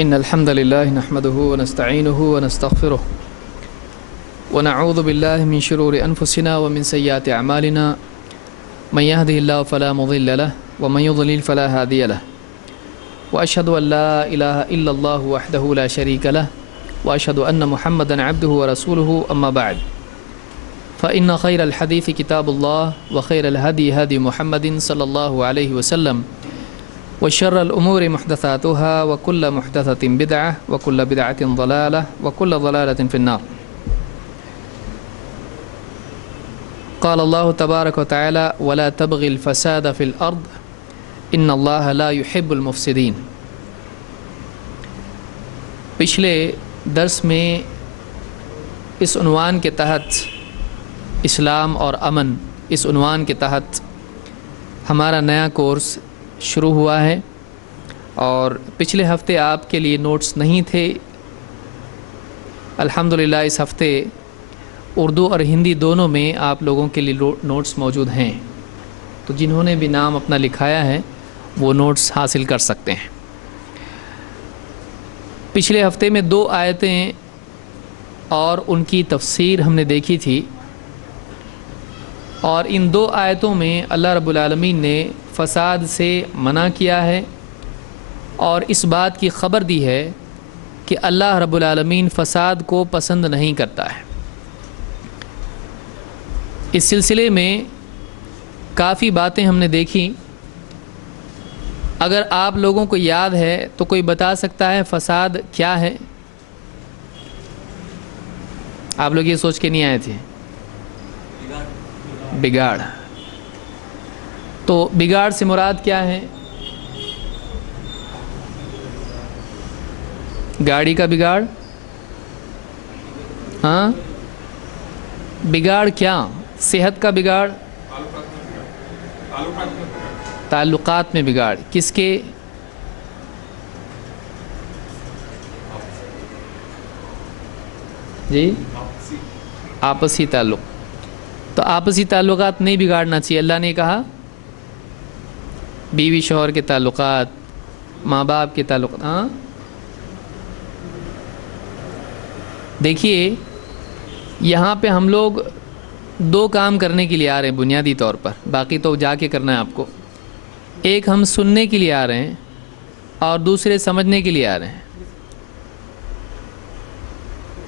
إن الحمد لله نحمده ونستعينه ونستغفره ونعوذ بالله من شرور أنفسنا ومن سيئات أعمالنا من يهده الله فلا مضل له ومن يضلل فلا هادي له وأشهد أن لا إله إلا الله وحده لا شريك له وأشهد أن محمدا عبده ورسوله أما بعد فإن خير الحديث كتاب الله وخير الهدي هدي محمد صلى الله عليه وسلم وشر الأمور محدثاتها وكل محدثة بدعة وكل بدعة ضلالة وكل ضلالة في النار. قال الله تبارك وتعالى ولا تبغي الفساد في الأرض إن الله لا يحب المفسدين. پچھلے درس میں اس عنوان کے تحت اسلام اور امن اس عنوان کے تحت ہمارا نیا کورس شروع ہوا ہے اور پچھلے ہفتے آپ کے لیے نوٹس نہیں تھے. الحمدللہ اس ہفتے اردو اور ہندی دونوں میں آپ لوگوں کے لیے نوٹس موجود ہیں، تو جنہوں نے بھی نام اپنا لکھایا ہے وہ نوٹس حاصل کر سکتے ہیں. پچھلے ہفتے میں 2 آیتیں اور ان کی تفسیر ہم نے دیکھی تھی، اور ان 2 آیتوں میں اللہ رب العالمین نے فساد سے منع کیا ہے اور اس بات کی خبر دی ہے کہ اللہ رب العالمین فساد کو پسند نہیں کرتا ہے. اس سلسلے میں کافی باتیں ہم نے دیکھی. اگر آپ لوگوں کو یاد ہے تو کوئی بتا سکتا ہے فساد کیا ہے؟ آپ لوگ یہ سوچ کے نہیں آئے تھے؟ بگاڑ. تو بگاڑ سے مراد کیا ہے؟ گاڑی کا بگاڑ؟ ہاں، بگاڑ کیا؟ صحت کا بگاڑ؟ تعلقات میں بگاڑ. کس کے؟ جی، آپسی تعلق. تو آپسی تعلقات نہیں بگاڑنا چاہیے. اللہ نے کہا بیوی شوہر کے تعلقات، ماں باپ کے تعلقات. ہاں دیکھیے، یہاں پہ ہم لوگ 2 کام کرنے کے لیے آ رہے ہیں بنیادی طور پر، باقی تو جا کے کرنا ہے آپ کو. ایک ہم سننے کے لیے آ رہے ہیں اور دوسرے سمجھنے کے لیے آ رہے ہیں.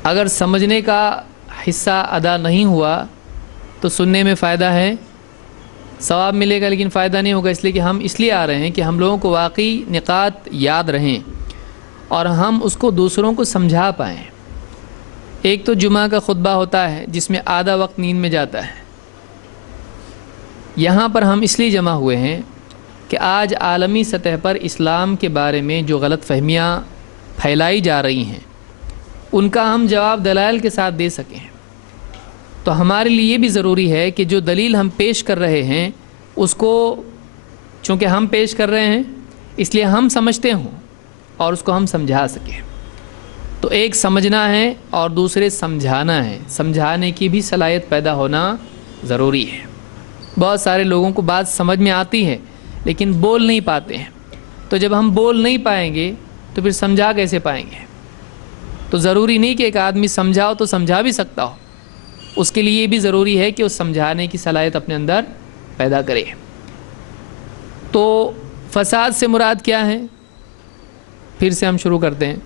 اگر سمجھنے کا حصہ ادا نہیں ہوا تو سننے میں فائدہ ہے، ثواب ملے گا لیکن فائدہ نہیں ہوگا. اس لیے کہ ہم اس لیے آ رہے ہیں کہ ہم لوگوں کو واقعی نکات یاد رہیں اور ہم اس کو دوسروں کو سمجھا پائیں. ایک تو جمعہ کا خطبہ ہوتا ہے جس میں آدھا وقت نیند میں جاتا ہے. یہاں پر ہم اس لیے جمع ہوئے ہیں کہ آج عالمی سطح پر اسلام کے بارے میں جو غلط فہمیاں پھیلائی جا رہی ہیں ان کا ہم جواب دلائل کے ساتھ دے سکیں. تو ہمارے لیے یہ بھی ضروری ہے کہ جو دلیل ہم پیش کر رہے ہیں اس کو، چونکہ ہم پیش کر رہے ہیں اس لیے ہم سمجھتے ہوں اور اس کو ہم سمجھا سکیں. تو ایک سمجھنا ہے اور دوسرے سمجھانا ہے. سمجھانے کی بھی صلاحیت پیدا ہونا ضروری ہے. بہت سارے لوگوں کو بات سمجھ میں آتی ہے لیکن بول نہیں پاتے ہیں. تو جب ہم بول نہیں پائیں گے تو پھر سمجھا کیسے پائیں گے؟ تو ضروری نہیں کہ ایک آدمی سمجھاؤ تو سمجھا بھی سکتا ہو، اس کے لیے یہ بھی ضروری ہے کہ اس سمجھانے کی صلاحیت اپنے اندر پیدا کرے. تو فساد سے مراد کیا ہے؟ پھر سے ہم شروع کرتے ہیں.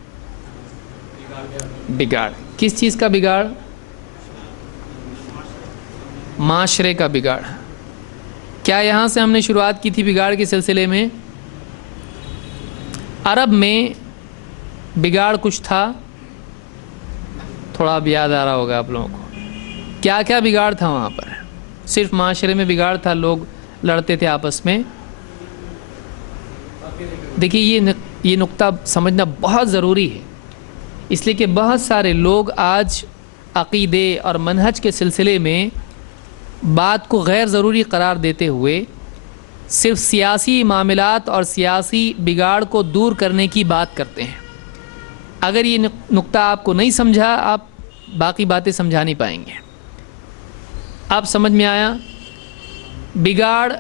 بگاڑ. کس چیز کا بگاڑ؟ معاشرے کا بگاڑ. کیا یہاں سے ہم نے شروعات کی تھی بگاڑ کے سلسلے میں؟ عرب میں بگاڑ کچھ تھا، تھوڑا اب یاد آ رہا ہوگا آپ لوگوں کو. کیا کیا بگاڑ تھا وہاں پر؟ صرف معاشرے میں بگاڑ تھا، لوگ لڑتے تھے آپس میں. دیکھیے یہ نقطہ سمجھنا بہت ضروری ہے، اس لیے کہ بہت سارے لوگ آج عقیدے اور منہج کے سلسلے میں بات کو غیر ضروری قرار دیتے ہوئے صرف سیاسی معاملات اور سیاسی بگاڑ کو دور کرنے کی بات کرتے ہیں. اگر یہ نقطہ آپ کو نہیں سمجھا آپ باقی باتیں سمجھا نہیں پائیں گے. آپ سمجھ میں آیا؟ بگاڑ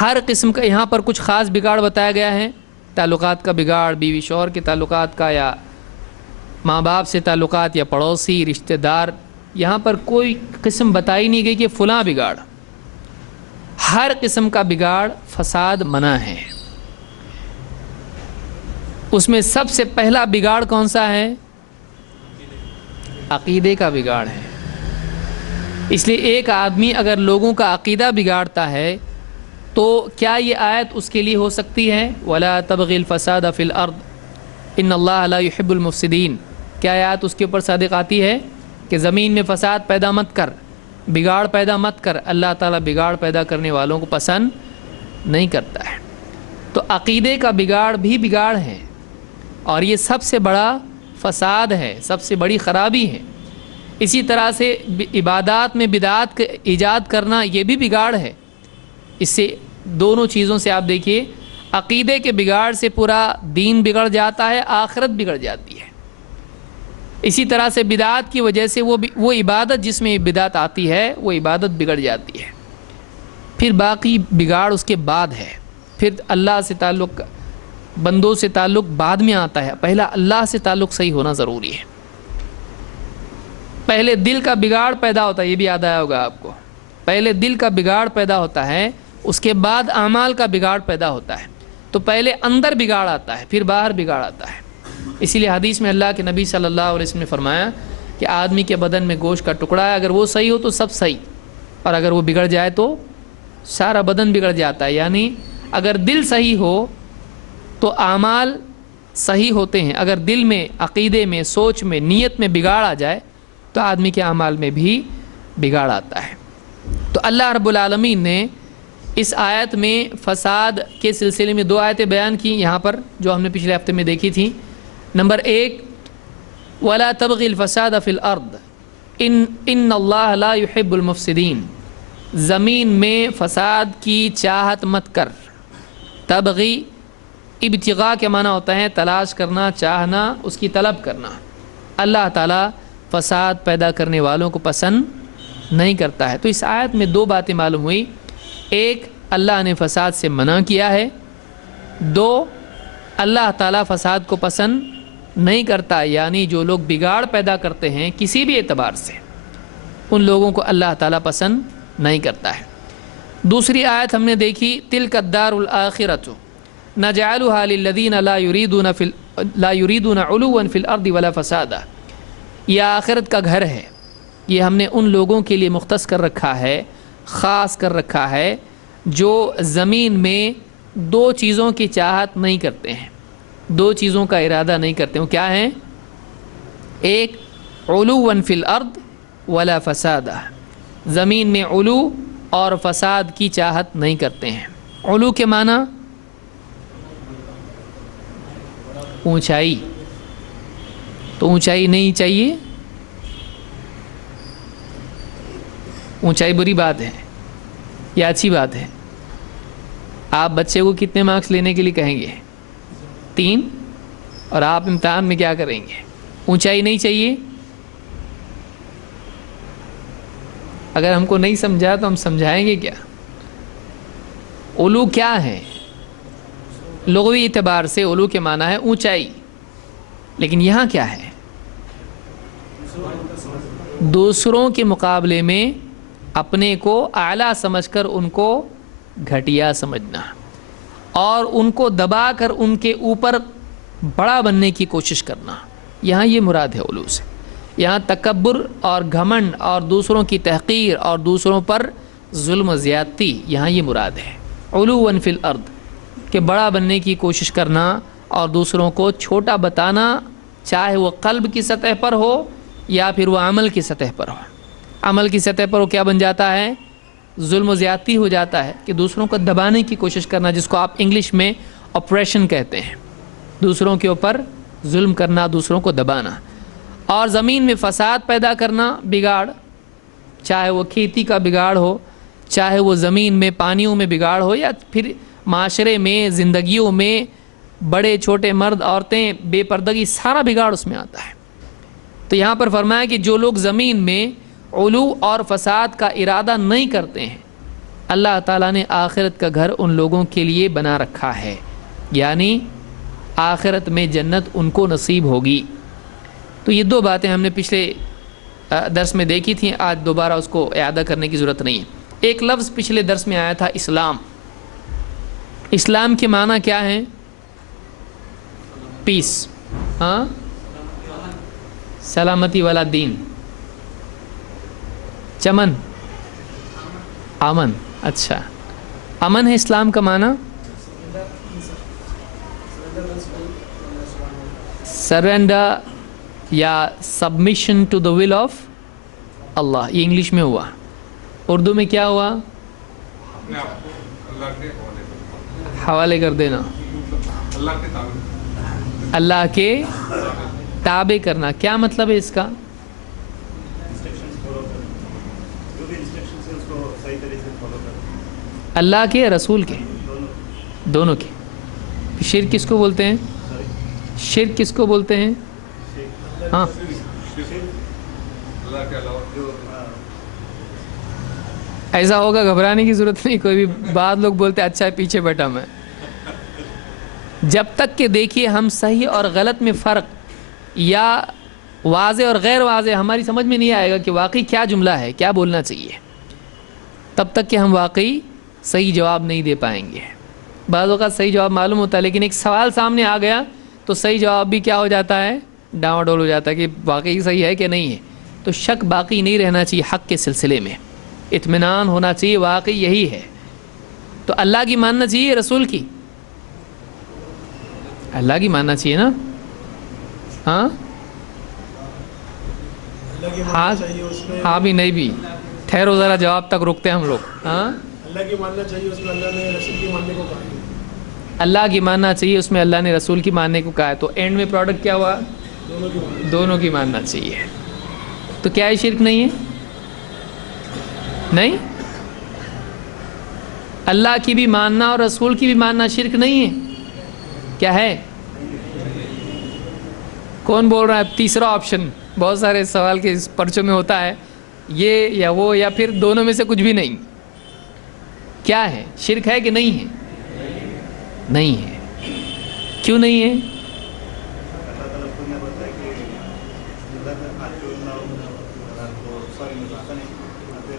ہر قسم کا، یہاں پر کچھ خاص بگاڑ بتایا گیا ہے تعلقات کا بگاڑ، بیوی شوہر کے تعلقات کا، یا ماں باپ سے تعلقات، یا پڑوسی رشتہ دار، یہاں پر کوئی قسم بتائی نہیں گئی کہ فلاں بگاڑ. ہر قسم کا بگاڑ، فساد منع ہے. اس میں سب سے پہلا بگاڑ کون سا ہے؟ عقیدے کا بگاڑ ہے. اس لیے ایک آدمی اگر لوگوں کا عقیدہ بگاڑتا ہے تو کیا یہ آیت اس کے لیے ہو سکتی ہے؟ وَلَا تَبْغِ الْفَسَادَ فِي الْأَرْضِ إِنَّ اللَّهَ لَا يُحِبُّ الْمُفْسِدِينَ. کیا آیت اس کے اوپر صادق آتی ہے کہ زمین میں فساد پیدا مت کر، بگاڑ پیدا مت کر؟ اللہ تعالیٰ بگاڑ پیدا کرنے والوں کو پسند نہیں کرتا ہے. تو عقیدے کا بگاڑ بھی بگاڑ ہے، اور یہ سب سے بڑا فساد ہے، سب سے بڑی خرابی ہے. اسی طرح سے عبادات میں بدعات ایجاد کرنا یہ بھی بگاڑ ہے. اس سے دونوں چیزوں سے آپ دیکھیے، عقیدے کے بگاڑ سے پورا دین بگڑ جاتا ہے، آخرت بگڑ جاتی ہے. اسی طرح سے بدعات کی وجہ سے وہ عبادت جس میں بدعت آتی ہے وہ عبادت بگڑ جاتی ہے. پھر باقی بگاڑ اس کے بعد ہے. پھر اللہ سے تعلق، بندوں سے تعلق بعد میں آتا ہے. پہلا اللہ سے تعلق صحیح ہونا ضروری ہے. پہلے دل کا بگاڑ پیدا ہوتا ہے، یہ بھی یاد آیا ہوگا آپ کو. پہلے دل کا بگاڑ پیدا ہوتا ہے، اس کے بعد اعمال کا بگاڑ پیدا ہوتا ہے. تو پہلے اندر بگاڑ آتا ہے، پھر باہر بگاڑ آتا ہے. اسی لیے حدیث میں اللہ کے نبی صلی اللہ علیہ وسلم نے فرمایا کہ آدمی کے بدن میں گوشت کا ٹکڑا ہے، اگر وہ صحیح ہو تو سب صحیح، اور اگر وہ بگڑ جائے تو سارا بدن بگڑ جاتا ہے. یعنی اگر دل صحیح ہو تو اعمال صحیح ہوتے ہیں. اگر دل میں، عقیدے میں، سوچ میں، نیت میں بگاڑ آ جائے تو آدمی کے اعمال میں بھی بگاڑ آتا ہے. تو اللہ رب العالمین نے اس آیت میں فساد کے سلسلے میں 2 آیتیں بیان کی یہاں پر، جو ہم نے پچھلے ہفتے میں دیکھی تھیں. نمبر 1، وَلَا تَبْغِ الْفَسَادَ فِي الْأَرْضِ إِنَّ اللَّهَ لَا يُحِبُّ الْمُفْسِدِينَ. زمین میں فساد کی چاہت مت کر. تبغی، ابتغاء کے معنی ہوتا ہے تلاش کرنا، چاہنا، اس کی طلب کرنا. اللہ تعالیٰ فساد پیدا کرنے والوں کو پسند نہیں کرتا ہے. تو اس آیت میں 2 باتیں معلوم ہوئی. ایک، اللہ نے فساد سے منع کیا ہے. 2، اللہ تعالیٰ فساد کو پسند نہیں کرتا. یعنی جو لوگ بگاڑ پیدا کرتے ہیں کسی بھی اعتبار سے، ان لوگوں کو اللہ تعالیٰ پسند نہیں کرتا ہے. دوسری آیت ہم نے دیکھی، تلک الدار الآخرۃ نجعلها للذین لا یریدون علوا فی الارض ولا فسادا. یہ آخرت کا گھر ہے، یہ ہم نے ان لوگوں کے لیے مختص کر رکھا ہے، خاص کر رکھا ہے جو زمین میں 2 چیزوں کی چاہت نہیں کرتے ہیں، 2 چیزوں کا ارادہ نہیں کرتے. وہ کیا ہیں؟ ایک، علوا فی الارض ولا فسادا. زمین میں علو اور فساد کی چاہت نہیں کرتے ہیں. علو کے معنی اونچائی. تو اونچائی نہیں چاہیے، اونچائی بری بات ہے یا اچھی بات ہے؟ آپ بچے کو کتنے مارکس لینے کے لیے کہیں گے؟ 3. اور آپ امتحان میں کیا کریں گے؟ اونچائی نہیں چاہیے. اگر ہم کو نہیں سمجھا تو ہم سمجھائیں گے کیا؟ علو کیا ہے؟ لغوی اعتبار سے علو کے معنی ہے اونچائی، لیکن یہاں کیا ہے؟ دوسروں کے مقابلے میں اپنے کو اعلیٰ سمجھ کر ان کو گھٹیا سمجھنا، اور ان کو دبا کر ان کے اوپر بڑا بننے کی کوشش کرنا. یہاں یہ مراد ہے علو سے. یہاں تکبر اور گھمنڈ اور دوسروں کی تحقیر اور دوسروں پر ظلم و زیادتی، یہاں یہ مراد ہے. علوا فی الارض، کہ بڑا بننے کی کوشش کرنا اور دوسروں کو چھوٹا بتانا، چاہے وہ قلب کی سطح پر ہو یا پھر وہ عمل کی سطح پر ہو. عمل کی سطح پر وہ کیا بن جاتا ہے؟ ظلم و زیادتی ہو جاتا ہے، کہ دوسروں کو دبانے کی کوشش کرنا، جس کو آپ انگلش میں آپریشن کہتے ہیں. دوسروں کے اوپر ظلم کرنا، دوسروں کو دبانا. اور زمین میں فساد پیدا کرنا، بگاڑ، چاہے وہ کھیتی کا بگاڑ ہو، چاہے وہ زمین میں پانیوں میں بگاڑ ہو، یا پھر معاشرے میں، زندگیوں میں بڑے چھوٹے مرد عورتیں، بے پردگی، سارا بگاڑ اس میں آتا ہے. تو یہاں پر فرمایا کہ جو لوگ زمین میں علو اور فساد کا ارادہ نہیں کرتے ہیں، اللہ تعالیٰ نے آخرت کا گھر ان لوگوں کے لیے بنا رکھا ہے. یعنی آخرت میں جنت ان کو نصیب ہوگی۔ تو یہ دو باتیں ہم نے پچھلے درس میں دیکھی تھیں، آج دوبارہ اس کو اعادہ کرنے کی ضرورت نہیں ہے۔ ایک لفظ پچھلے درس میں آیا تھا اسلام۔ اسلام کے معنی کیا ہیں؟ پیس، ہاں، سلامتی والا دین، چمن، امن۔ اچھا، امن ہے اسلام کا معنی؟ سرنڈر یا submission to the will of Allah, یہ انگلش میں ہوا۔ اردو میں کیا ہوا؟ اپنے آپ کو اللہ کے حوالے کر دینا، اللہ کے تابع اللہ کے تابع کرنا۔ کیا مطلب ہے اس کا؟ اللہ کے، رسول کے، دونوں کے۔ شرک کس کو بولتے ہیں؟ شرک کس کو بولتے ہیں؟ ہاں، اللہ کے علاوہ ایسا ہوگا گھبرانے کی ضرورت نہیں، کوئی بھی بعض لوگ بولتے ہیں اچھا ہے پیچھے بیٹھا میں۔ جب تک کہ دیکھیے ہم صحیح اور غلط میں فرق یا واضح اور غیر واضح ہماری سمجھ میں نہیں آئے گا کہ واقعی کیا جملہ ہے، کیا بولنا چاہیے، تب تک کہ ہم واقعی صحیح جواب نہیں دے پائیں گے۔ بعض اوقات صحیح جواب معلوم ہوتا ہے لیکن ایک سوال سامنے آ گیا تو صحیح جواب بھی کیا ہو جاتا ہے؟ ڈاواں ڈول ہو جاتا ہے کہ واقعی صحیح ہے کہ نہیں ہے۔ تو شک باقی نہیں رہنا چاہیے حق کے سلسلے میں، اطمینان ہونا چاہیے واقعی یہی ہے۔ تو اللہ کی ماننا چاہیے، رسول کی؟ اللہ کی ماننا چاہیے نا؟ ہاں ہاں ہاں بھی نہیں بھی، ٹھہرو ذرا، جواب تک رکتے ہیں ہم لوگ۔ ہاں، اللہ کی ماننا چاہیے، اس میں اللہ نے رسول کی ماننے کو کہا ہے۔ اللہ کی ماننا چاہیے، اس میں اللہ نے رسول کی ماننے کو کہا ہے۔ تو اینڈ میں پروڈکٹ کیا ہوا؟ دونوں کی ماننا۔ دونوں کی ماننا چاہیے۔ تو کیا یہ شرک نہیں ہے؟ نہیں، اللہ کی بھی ماننا اور رسول کی بھی ماننا شرک نہیں ہے؟ کیا ہے؟ کون بول رہا ہے تیسرا آپشن؟ بہت سارے سوال کے اس پرچوں میں ہوتا ہے یہ یا وہ یا پھر دونوں میں سے کچھ بھی نہیں۔ کیا ہے؟ شرک ہے کہ نہیں ہے؟ نہیں ہے۔ کیوں نہیں ہے؟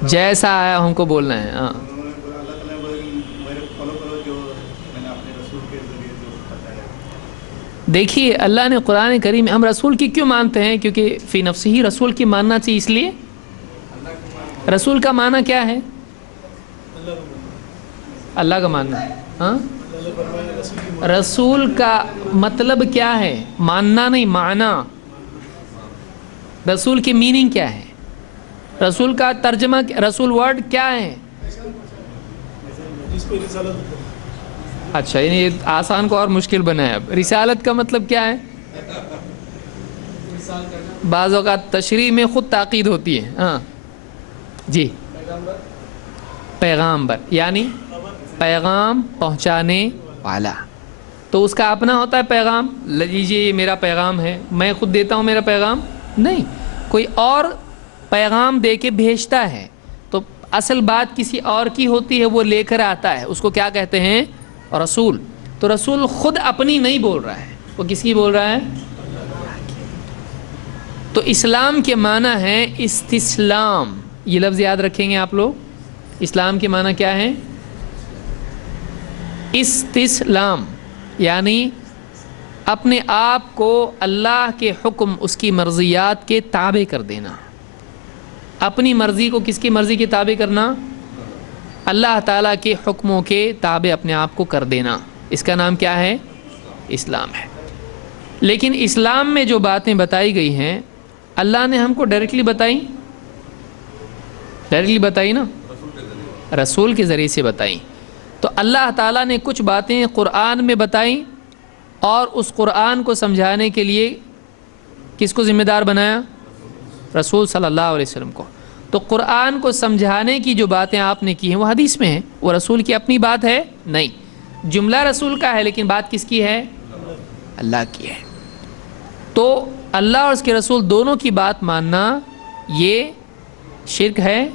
جیسا آیا ہم کو بولنا ہے۔ ہاں، دیکھیے اللہ نے قرآن کریم میں، ہم رسول کی کیوں مانتے ہیں؟ کیونکہ فی نفسی ہی رسول کی ماننا چاہیے، اس لیے رسول کا معنی کیا ہے؟ اللہ کا ماننا۔ ہاں، رسول کا مطلب کیا ہے؟ ماننا نہیں، معنی۔ رسول کی میننگ کیا ہے؟ رسول کا ترجمہ، رسول ورڈ کیا ہے؟ جس پہ رسالت ہوتا ہے۔ اچھا، یعنی یہ آسان کو اور مشکل بنایا۔ اب رسالت کا مطلب کیا ہے؟ بعض اوقات تشریح میں خود تاکید ہوتی ہے۔ ہاں جی، پیغامبر یعنی پیغام پہنچانے والا۔ تو اس کا اپنا ہوتا ہے پیغام، لیجیے یہ میرا پیغام ہے، میں خود دیتا ہوں میرا پیغام؟ نہیں، کوئی اور پیغام دے کے بھیجتا ہے۔ تو اصل بات کسی اور کی ہوتی ہے، وہ لے کر آتا ہے، اس کو کیا کہتے ہیں؟ رسول۔ تو رسول خود اپنی نہیں بول رہا ہے، وہ کس کی بول رہا ہے؟ تو اسلام کے معنی ہے استسلام۔ یہ لفظ یاد رکھیں گے آپ لوگ۔ اسلام کے معنی کیا ہے؟ استسلام، یعنی اپنے آپ کو اللہ کے حکم، اس کی مرضیات کے تابع کر دینا۔ اپنی مرضی کو کس کی مرضی کے تابع کرنا؟ اللہ تعالیٰ کے حکموں کے تابع اپنے آپ کو کر دینا۔ اس کا نام کیا ہے؟ اسلام ہے۔ لیکن اسلام میں جو باتیں بتائی گئی ہیں اللہ نے ہم کو ڈائریکٹلی بتائی؟ ڈائریکٹلی بتائی نا، رسول کے ذریعے سے بتائی۔ تو اللہ تعالیٰ نے کچھ باتیں قرآن میں بتائیں اور اس قرآن کو سمجھانے کے لیے کس کو ذمہ دار بنایا؟ رسول صلی اللہ علیہ وسلم کو۔ تو قرآن کو سمجھانے کی جو باتیں آپ نے کی ہیں وہ حدیث میں ہیں، وہ رسول کی اپنی بات ہے نہیں۔ جملہ رسول کا ہے لیکن بات کس کی ہے؟ اللہ کی ہے۔ تو اللہ اور اس کے رسول دونوں کی بات ماننا یہ شرک ہے؟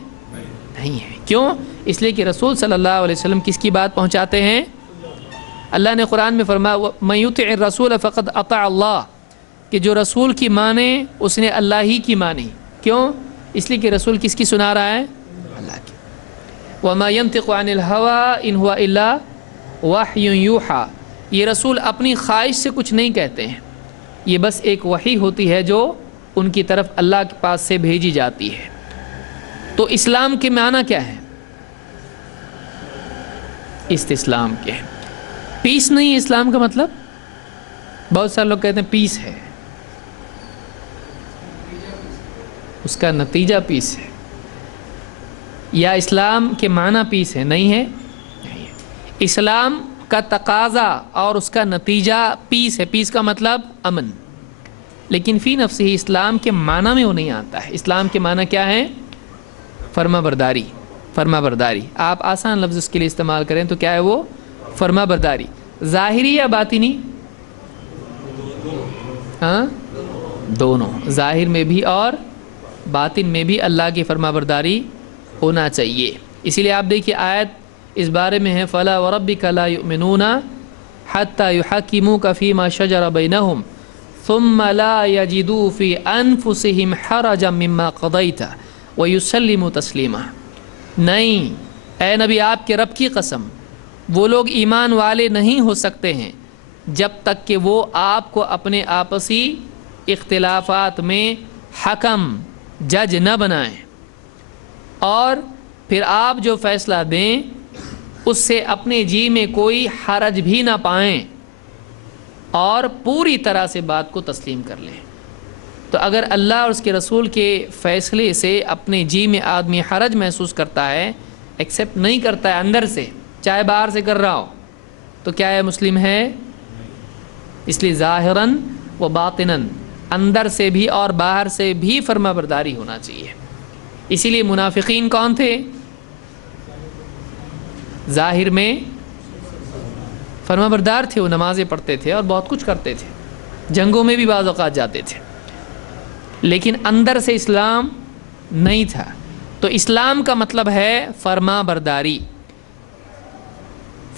نہیں ہے۔ کیوں؟ اس لیے کہ رسول صلی اللہ علیہ وسلم کس کی بات پہنچاتے ہیں؟ اللہ نے قرآن میں فرمایا من یطع الرسول فقد اطاع اللہ، کہ جو رسول کی مانے اس نے اللہ ہی کی مانی. کیوں؟ اس لیے کہ رسول کس کی سنا رہا ہے؟ اللہ کی. وما ينطق عن الهوى ان هو الا وحی یوحى، یہ رسول اپنی خواہش سے کچھ نہیں کہتے ہیں، یہ بس ایک وحی ہوتی ہے جو ان کی طرف اللہ کے پاس سے بھیجی جاتی ہے. تو اسلام کے معنی کیا ہے؟ استسلام کے. پیس نہیں ہے اسلام کا مطلب. بہت سارے لوگ کہتے ہیں پیس ہے، اس کا نتیجہ پیس ہے، یا اسلام کے معنی پیس ہے. نہیں ہے، نہیں ہے. اسلام کا تقاضا اور اس کا نتیجہ پیس ہے. پیس کا مطلب امن، لیکن فی نفس ہی اسلام کے معنی میں وہ نہیں آتا ہے. اسلام کے معنی کیا ہے؟ فرما برداری. فرما برداری آپ آسان لفظ اس کے لیے استعمال کریں تو کیا ہے وہ؟ فرما برداری. ظاہری یا باطنی؟ ہاں، دونوں، ظاہر میں بھی اور باطن میں بھی اللہ کی فرما برداری ہونا چاہیے. اسی لیے آپ دیکھیے آیت اس بارے میں ہے فَلَا وَرَبِّكَ لَا يُؤْمِنُونَ حَتَّى يُحَكِّمُوكَ فِي مَا شَجَرَ بَيْنَهُمْ ثُمَّ لَا يَجِدُوا فِي أَنفُسِهِمْ حَرَجًا مِمَّا قَضَيْتَ وَيُسَلِّمُوا تَسْلِيمًا. نہیں اے نبی، آپ کے رب کی قسم، وہ لوگ ایمان والے نہیں ہو سکتے ہیں جب تک کہ وہ آپ کو اپنے آپسی اختلافات میں حکم، جج نہ بنائیں، اور پھر آپ جو فیصلہ دیں اس سے اپنے جی میں کوئی حرج بھی نہ پائیں اور پوری طرح سے بات کو تسلیم کر لیں. تو اگر اللہ اور اس کے رسول کے فیصلے سے اپنے جی میں آدمی حرج محسوس کرتا ہے، ایکسیپٹ نہیں کرتا ہے اندر سے، چاہے باہر سے کر رہا ہو، تو کیا ہے؟ مسلم ہے. اس لیے ظاہراً و باطناً، اندر سے بھی اور باہر سے بھی فرما برداری ہونا چاہیے. اسی لیے منافقین کون تھے؟ ظاہر میں فرما بردار تھے، وہ نمازیں پڑھتے تھے اور بہت کچھ کرتے تھے، جنگوں میں بھی بعض اوقات جاتے تھے، لیکن اندر سے اسلام نہیں تھا. تو اسلام کا مطلب ہے فرما برداری.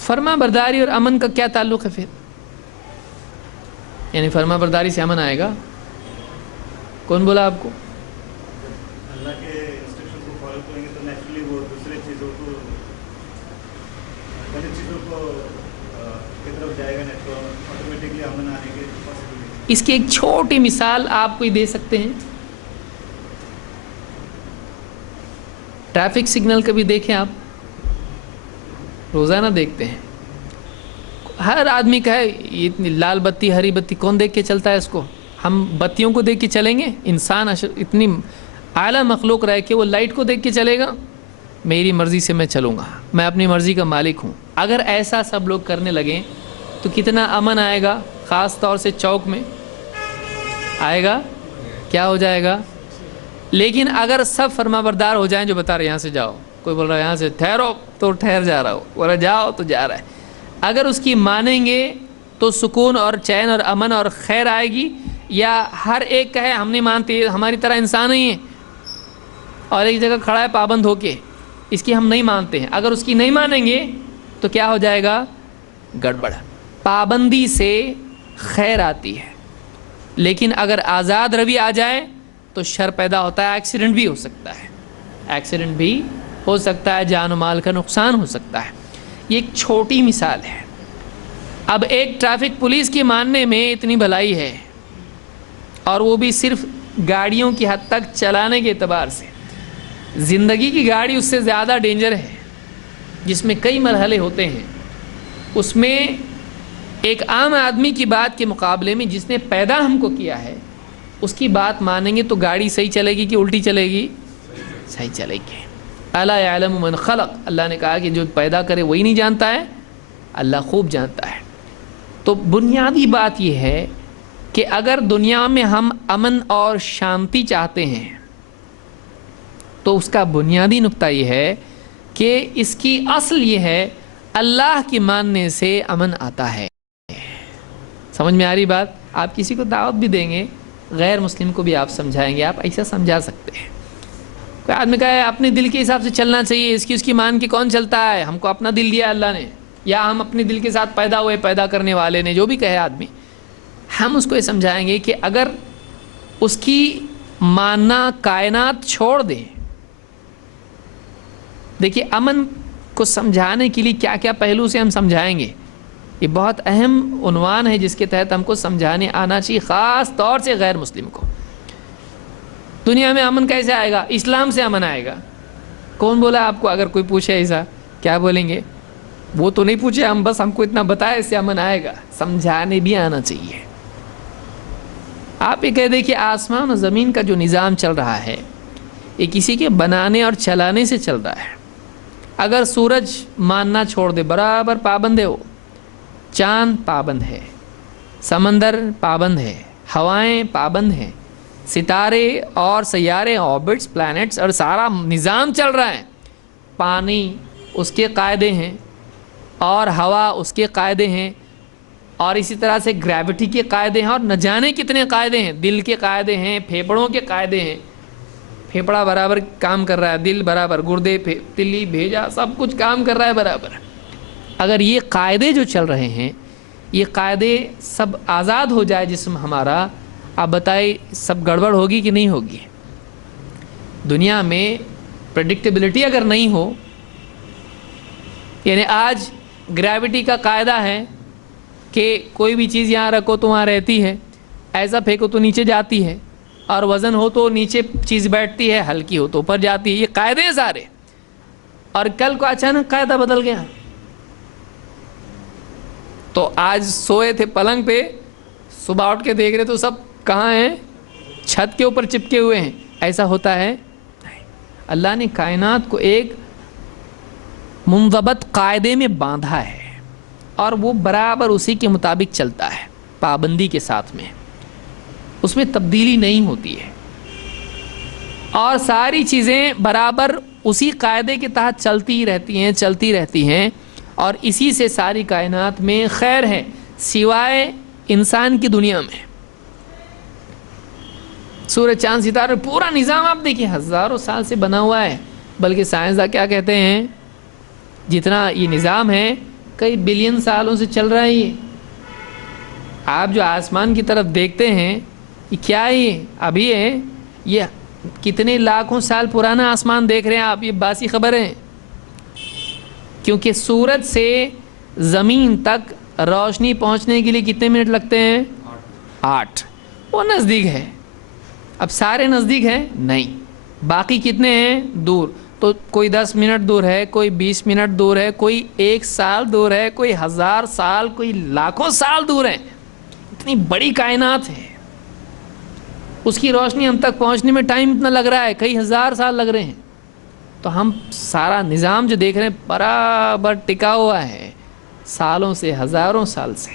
فرما برداری اور امن کا کیا تعلق ہے پھر؟ یعنی فرما برداری سے امن آئے گا؟ کون بولا آپ کو؟ اللہ کے انسٹرکشن کو فالو کریں گے تو نیچرلی وہ دوسرے چیزوں کو، غلط چیزوں کو کی طرف جائے گا، نہیں تو آٹومیٹکلی امن آنے کی پاسبلٹی. اس کی ایک چھوٹی مثال آپ کو دے سکتے ہیں. ٹریفک سگنل کبھی دیکھیں آپ؟ روزانہ دیکھتے ہیں. ہر آدمی کا ہے یہ اتنی لال بتی ہری بتی کون دیکھ کے چلتا ہے اس کو؟ ہم بتیوں کو دیکھ کے چلیں گے؟ انسان اتنی اعلیٰ مخلوق رہ کے وہ لائٹ کو دیکھ کے چلے گا؟ میری مرضی سے میں چلوں گا، میں اپنی مرضی کا مالک ہوں. اگر ایسا سب لوگ کرنے لگیں تو کتنا امن آئے گا؟ خاص طور سے چوک میں آئے گا؟ کیا ہو جائے گا؟ لیکن اگر سب فرما بردار ہو جائیں، جو بتا رہے یہاں سے جاؤ، کوئی بول رہا ہے یہاں سے ٹھہرو تو ٹھہر جا رہا ہو، بول رہا جاؤ تو جا رہا ہے، اگر اس کی مانیں گے تو سکون اور چین اور امن اور خیر آئے گی. یا ہر ایک کہے ہم نہیں مانتے، ہماری طرح انسان ہی ہیں، اور ایک جگہ کھڑا ہے پابند ہو کے اس کی ہم نہیں مانتے ہیں، اگر اس کی نہیں مانیں گے تو کیا ہو جائے گا؟ گڑبڑ. پابندی سے خیر آتی ہے، لیکن اگر آزاد روی آ جائے تو شر پیدا ہوتا ہے. ایکسیڈنٹ بھی ہو سکتا ہے، ایکسیڈنٹ بھی ہو سکتا ہے، جان و مال کا نقصان ہو سکتا ہے. یہ ایک چھوٹی مثال ہے. اب ایک ٹریفک پولیس کی ماننے میں اتنی بھلائی ہے، اور وہ بھی صرف گاڑیوں کی حد تک چلانے کے اعتبار سے. زندگی کی گاڑی اس سے زیادہ ڈینجر ہے، جس میں کئی مرحلے ہوتے ہیں. اس میں ایک عام آدمی کی بات کے مقابلے میں جس نے پیدا ہم کو کیا ہے اس کی بات مانیں گے تو گاڑی صحیح چلے گی کہ الٹی چلے گی؟ صحیح چلے گی. الا یعلم من خلق، اللہ نے کہا کہ جو پیدا کرے وہی نہیں جانتا ہے؟ اللہ خوب جانتا ہے. تو بنیادی بات یہ ہے کہ اگر دنیا میں ہم امن اور شانتی چاہتے ہیں تو اس کا بنیادی نقطہ یہ ہے کہ اس کی اصل یہ ہے اللہ کی ماننے سے امن آتا ہے. سمجھ میں آ رہی بات؟ آپ کسی کو دعوت بھی دیں گے، غیر مسلم کو بھی آپ سمجھائیں گے، آپ ایسا سمجھا سکتے ہیں. کوئی آدمی کہا ہے اپنے دل کے حساب سے چلنا چاہیے، اس کی مان کے کون چلتا ہے؟ ہم کو اپنا دل دیا اللہ نے. یا ہم اپنے دل کے ساتھ پیدا ہوئے، پیدا کرنے والے نے جو بھی کہے آدمی، ہم اس کو یہ سمجھائیں گے کہ اگر اس کی ماننا کائنات چھوڑ دیں. دیکھیے امن کو سمجھانے کے لیے کیا کیا پہلو سے ہم سمجھائیں گے، یہ بہت اہم عنوان ہے جس کے تحت ہم کو سمجھانے آنا چاہیے، خاص طور سے غیر مسلم کو. دنیا میں امن کیسے آئے گا؟ اسلام سے امن آئے گا. کون بولا آپ کو؟ اگر کوئی پوچھے ایسا کیا بولیں گے؟ وہ تو نہیں پوچھے ہم، بس ہم کو اتنا بتائے اس سے امن آئے گا. سمجھانے بھی آنا چاہیے. آپ یہ کہہ دیں کہ آسمان اور زمین کا جو نظام چل رہا ہے یہ کسی کے بنانے اور چلانے سے چل رہا ہے. اگر سورج ماننا چھوڑ دے، برابر پابند ہے وہ، چاند پابند ہے، سمندر پابند ہے، ہوائیں پابند ہیں، ستارے اور سیارے، آربٹس، پلانٹس اور سارا نظام چل رہا ہے. پانی اس کے قاعدے ہیں اور ہوا اس کے قاعدے ہیں، اور اسی طرح سے گریوٹی کے قاعدے ہیں، اور نہ جانے کتنے قاعدے ہیں. دل کے قاعدے ہیں، پھیپھڑوں کے قاعدے ہیں. پھیپھڑا برابر کام کر رہا ہے، دل برابر، گردے، تلی، بھیجا، سب کچھ کام کر رہا ہے برابر. اگر یہ قاعدے جو چل رہے ہیں، یہ قاعدے سب آزاد ہو جائے جسم ہمارا، آپ بتائیں سب گڑبڑ ہوگی کہ نہیں ہوگی؟ دنیا میں پریڈکٹیبلٹی اگر نہیں ہو، یعنی آج گریوٹی کا قاعدہ ہے کہ کوئی بھی چیز یہاں رکھو تو وہاں رہتی ہے، ایسا پھینکو تو نیچے جاتی ہے، اور وزن ہو تو نیچے چیز بیٹھتی ہے، ہلکی ہو تو اوپر جاتی ہے. یہ قاعدے ہیں سارے. اور کل کو اچانک قاعدہ بدل گیا تو آج سوئے تھے پلنگ پہ، صبح اٹھ کے دیکھ رہے تو سب کہاں ہیں؟ چھت کے اوپر چپکے ہوئے ہیں. ایسا ہوتا ہے نہیں. اللہ نے کائنات کو ایک منضبط قاعدے میں باندھا ہے اور وہ برابر اسی کے مطابق چلتا ہے، پابندی کے ساتھ میں، اس میں تبدیلی نہیں ہوتی ہے، اور ساری چیزیں برابر اسی قاعدے کے تحت چلتی رہتی ہیں اور اسی سے ساری کائنات میں خیر ہے، سوائے انسان کی دنیا میں. سورج، چاند، ستارے، پورا نظام آپ دیکھیں ہزاروں سال سے بنا ہوا ہے. بلکہ سائنسداں کیا کہتے ہیں، جتنا یہ نظام ہے کئی بلین سالوں سے چل رہا ہے. یہ آپ جو آسمان کی طرف دیکھتے ہیں، یہ کیا ہے؟ یہ ابھی ہے، یہ کتنے لاکھوں سال پرانا آسمان دیکھ رہے ہیں آپ. یہ باسی خبر ہے، کیونکہ سورج سے زمین تک روشنی پہنچنے کے لیے کتنے منٹ لگتے ہیں؟ 8. وہ نزدیک ہے. اب سارے نزدیک ہیں؟ نہیں. باقی کتنے ہیں؟ دور. تو کوئی 10 منٹ دور ہے، کوئی 20 منٹ دور ہے، کوئی 1 سال دور ہے، کوئی 1000 سال، کوئی لاکھوں سال دور ہے. اتنی بڑی کائنات ہے، اس کی روشنی ہم تک پہنچنے میں ٹائم اتنا لگ رہا ہے، کئی ہزار سال لگ رہے ہیں. تو ہم سارا نظام جو دیکھ رہے ہیں برابر ٹکا ہوا ہے سالوں سے، ہزاروں سال سے.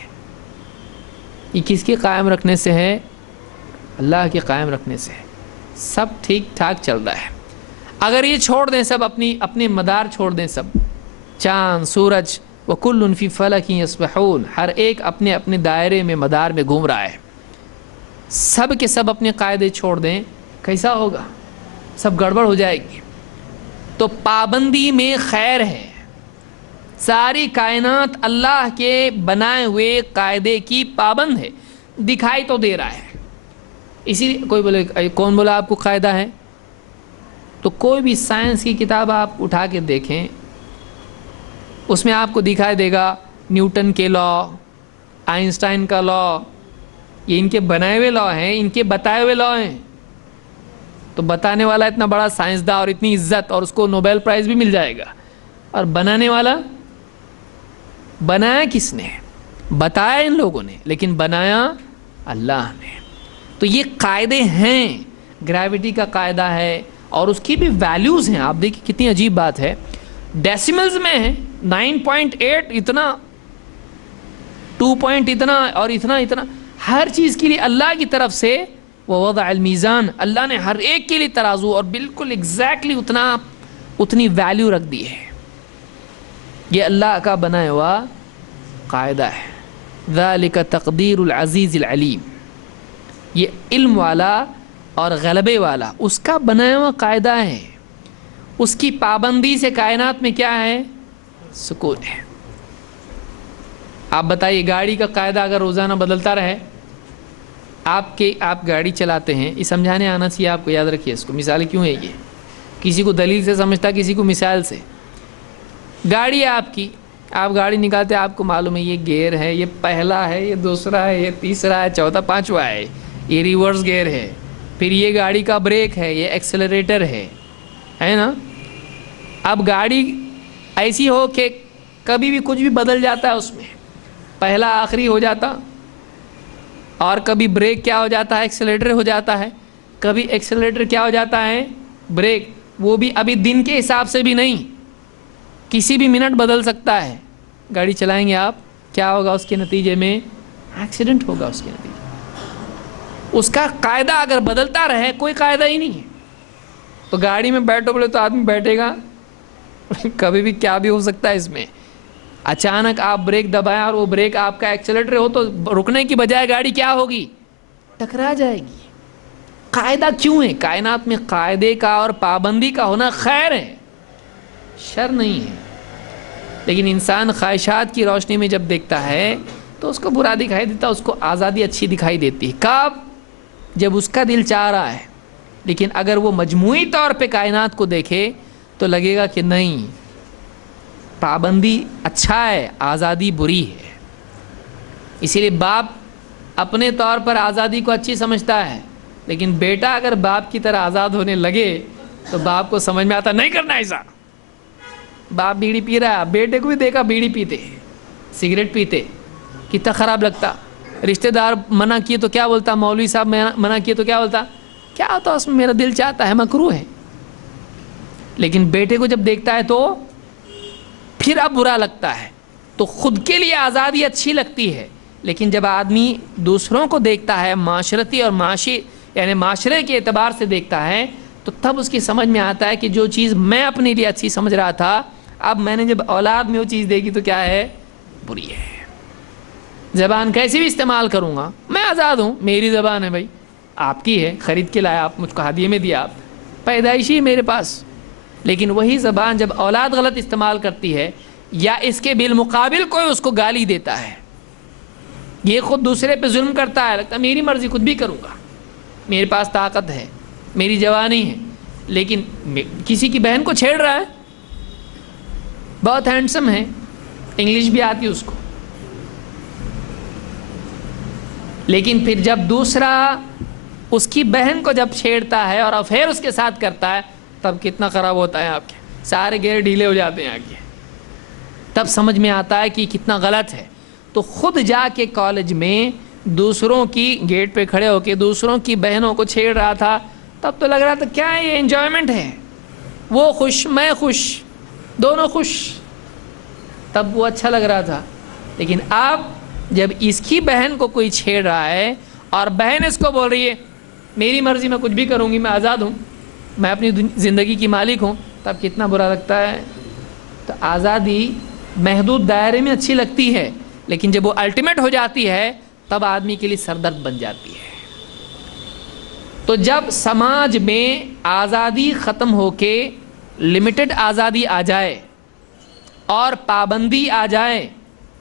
یہ کس کے قائم رکھنے سے ہے؟ اللہ کے قائم رکھنے سے. سب ٹھیک ٹھاک چل رہا ہے. اگر یہ چھوڑ دیں، سب اپنے مدار چھوڑ دیں، سب چاند، سورج، وَكُلٌّ فِي فَلَكٍ يَسْبَحُونَ، ہر ایک اپنے اپنے دائرے میں، مدار میں گھوم رہا ہے، سب کے سب اپنے قاعدے چھوڑ دیں، کیسا ہوگا؟ سب گڑبڑ ہو جائے گی. تو پابندی میں خیر ہے. ساری کائنات اللہ کے بنائے ہوئے قاعدے کی پابند ہے. دکھائی تو دے رہا ہے. اسی لیے کوئی بولے کون بولا آپ کو قاعدہ ہے؟ تو کوئی بھی سائنس کی کتاب آپ اٹھا کے دیکھیں، اس میں آپ کو دکھائی دے گا نیوٹن کے لا، آئنسٹائن کا لا، یہ ان کے بنائے ہوئے لا ہیں، ان کے بتائے ہوئے لا ہیں. تو بتانے والا اتنا بڑا سائنسداں اور اتنی عزت، اور اس کو نوبیل پرائز بھی مل جائے گا. اور بنانے والا، بنایا کس نے؟ بتایا ان لوگوں نے، لیکن بنایا اللہ نے. تو یہ قاعدے ہیں. گریوٹی کا قاعدہ ہے اور اس کی بھی ویلیوز ہیں. آپ دیکھیں کتنی عجیب بات ہے، ڈیسیملز میں ہے 9.8 اتنا، 2 پوائنٹ اتنا، اور اتنا ہر چیز کے لیے اللہ کی طرف سے وَوَضَعَ الْمِيزَانَ، اللہ نے ہر ایک کے لیے ترازو اور بالکل ایگزیکٹلی اتنی ویلیو رکھ دی ہے. یہ اللہ کا بنایا ہوا قاعدہ ہے. ذَلِكَ تَقْدِيرُ الْعَزِيزِ الْعَلِيمِ، یہ علم والا اور غلبے والا اس کا بنایا ہوا قاعدہ ہے. اس کی پابندی سے کائنات میں کیا ہے؟ سکون ہے. آپ بتائیے گاڑی کا قاعدہ اگر روزانہ بدلتا رہے، آپ گاڑی چلاتے ہیں، یہ سمجھانے آنا چاہیے آپ کو، یاد رکھیے اس کو، مثال کیوں ہے یہ، کسی کو دلیل سے سمجھتا، کسی کو مثال سے۔ گاڑی ہے آپ کی، آپ گاڑی نکالتے، آپ کو معلوم ہے یہ گیئر ہے، یہ پہلا ہے، یہ دوسرا ہے، یہ تیسرا ہے، چوتھا، پانچواں ہے، یہ ریورس گیئر ہے، پھر یہ گاڑی کا بریک ہے، یہ ایکسلریٹر ہے نا۔ اب گاڑی ایسی ہو کہ کبھی بھی کچھ بھی بدل جاتا ہے اس میں، پہلا آخری ہو جاتا، اور کبھی بریک کیا ہو جاتا ہے، ایکسلریٹر ہو جاتا ہے، کبھی ایکسلریٹر کیا ہو جاتا ہے، بریک، وہ بھی ابھی دن کے حساب سے بھی نہیں، کسی بھی منٹ بدل سکتا ہے۔ گاڑی چلائیں گے آپ، کیا ہوگا اس کے نتیجے میں، ایکسیڈنٹ ہوگا اس کے نتیجے میں۔ اس کا قاعدہ اگر بدلتا رہے، کوئی قاعدہ ہی نہیں ہے، تو گاڑی میں بیٹھو بولے تو آدمی بیٹھے گا، کبھی بھی کیا بھی ہو سکتا ہے اس میں۔ اچانک آپ بریک دبائیں اور وہ بریک آپ کا ایکسیلریٹر ہو تو رکنے کی بجائے گاڑی کیا ہوگی، ٹکرا جائے گی۔ قاعدہ کیوں ہے؟ کائنات میں قاعدے کا اور پابندی کا ہونا خیر ہے، شر نہیں ہے، لیکن انسان خواہشات کی روشنی میں جب دیکھتا ہے تو اس کو برا دکھائی دیتا، اس کو آزادی اچھی دکھائی دیتی ہے، کب؟ جب اس کا دل چاہ رہا ہے۔ لیکن اگر وہ مجموعی طور پہ کائنات کو دیکھے تو لگے گا کہ نہیں، پابندی اچھا ہے، آزادی بری ہے۔ اسی لیے باپ اپنے طور پر آزادی کو اچھی سمجھتا ہے، لیکن بیٹا اگر باپ کی طرح آزاد ہونے لگے تو باپ کو سمجھ میں آتا نہیں کرنا ایسا۔ باپ بیڑی پی رہا ہے، بیٹے کو بھی دیکھا بیڑی پیتے، سگریٹ پیتے، کتنا خراب لگتا۔ رشتہ دار منع کیے تو کیا بولتا، مولوی صاحب منع کیے تو کیا بولتا، کیا ہوتا اس میں، میرا دل چاہتا ہے، مکروہ ہے۔ لیکن بیٹے کو جب دیکھتا ہے تو پھر اب برا لگتا ہے۔ تو خود کے لیے آزادی اچھی لگتی ہے، لیکن جب آدمی دوسروں کو دیکھتا ہے، معاشرتی اور معاشی یعنی معاشرے کے اعتبار سے دیکھتا ہے، تو تب اس کی سمجھ میں آتا ہے کہ جو چیز میں اپنے لیے اچھی سمجھ رہا تھا، اب میں نے جب اولاد میں وہ چیز دیکھی تو کیا ہے، بری ہے۔ زبان کیسی بھی استعمال کروں گا، میں آزاد ہوں، میری زبان ہے بھائی، آپ کی ہے، خرید کے لایا آپ، مجھ کو ہدیے میں دیا آپ، پیدائشی ہے میرے پاس۔ لیکن وہی زبان جب اولاد غلط استعمال کرتی ہے، یا اس کے بالمقابل کوئی اس کو گالی دیتا ہے، یہ خود دوسرے پہ ظلم کرتا ہے، لگتا ہے میری مرضی خود بھی کروں گا، میرے پاس طاقت ہے، میری جوانی ہے، لیکن کسی کی بہن کو چھیڑ رہا ہے، بہت ہینڈسم ہے، انگلش بھی آتی اس کو، لیکن پھر جب دوسرا اس کی بہن کو جب چھیڑتا ہے اور افیئر اس کے ساتھ کرتا ہے، تب کتنا خراب ہوتا ہے آپ کے، سارے گیئر ڈھیلے ہو جاتے ہیں آگے، تب سمجھ میں آتا ہے کہ کتنا غلط ہے۔ تو خود جا کے کالج میں دوسروں کی گیٹ پہ کھڑے ہو کے دوسروں کی بہنوں کو چھیڑ رہا تھا، تب تو لگ رہا تھا کیا ہے، یہ انجوائمنٹ ہے، وہ خوش میں خوش، دونوں خوش، تب وہ اچھا لگ رہا تھا۔ لیکن اب جب اس کی بہن کو کوئی چھیڑ رہا ہے اور بہن اس کو بول رہی ہے میری مرضی، میں کچھ بھی کروں گی، میں آزاد ہوں، میں اپنی زندگی کی مالک ہوں، تب کتنا برا لگتا ہے۔ تو آزادی محدود دائرے میں اچھی لگتی ہے، لیکن جب وہ الٹیمیٹ ہو جاتی ہے تب آدمی کے لیے سردرد بن جاتی ہے۔ تو جب سماج میں آزادی ختم ہو کے لمیٹڈ آزادی آ جائے اور پابندی آ جائے،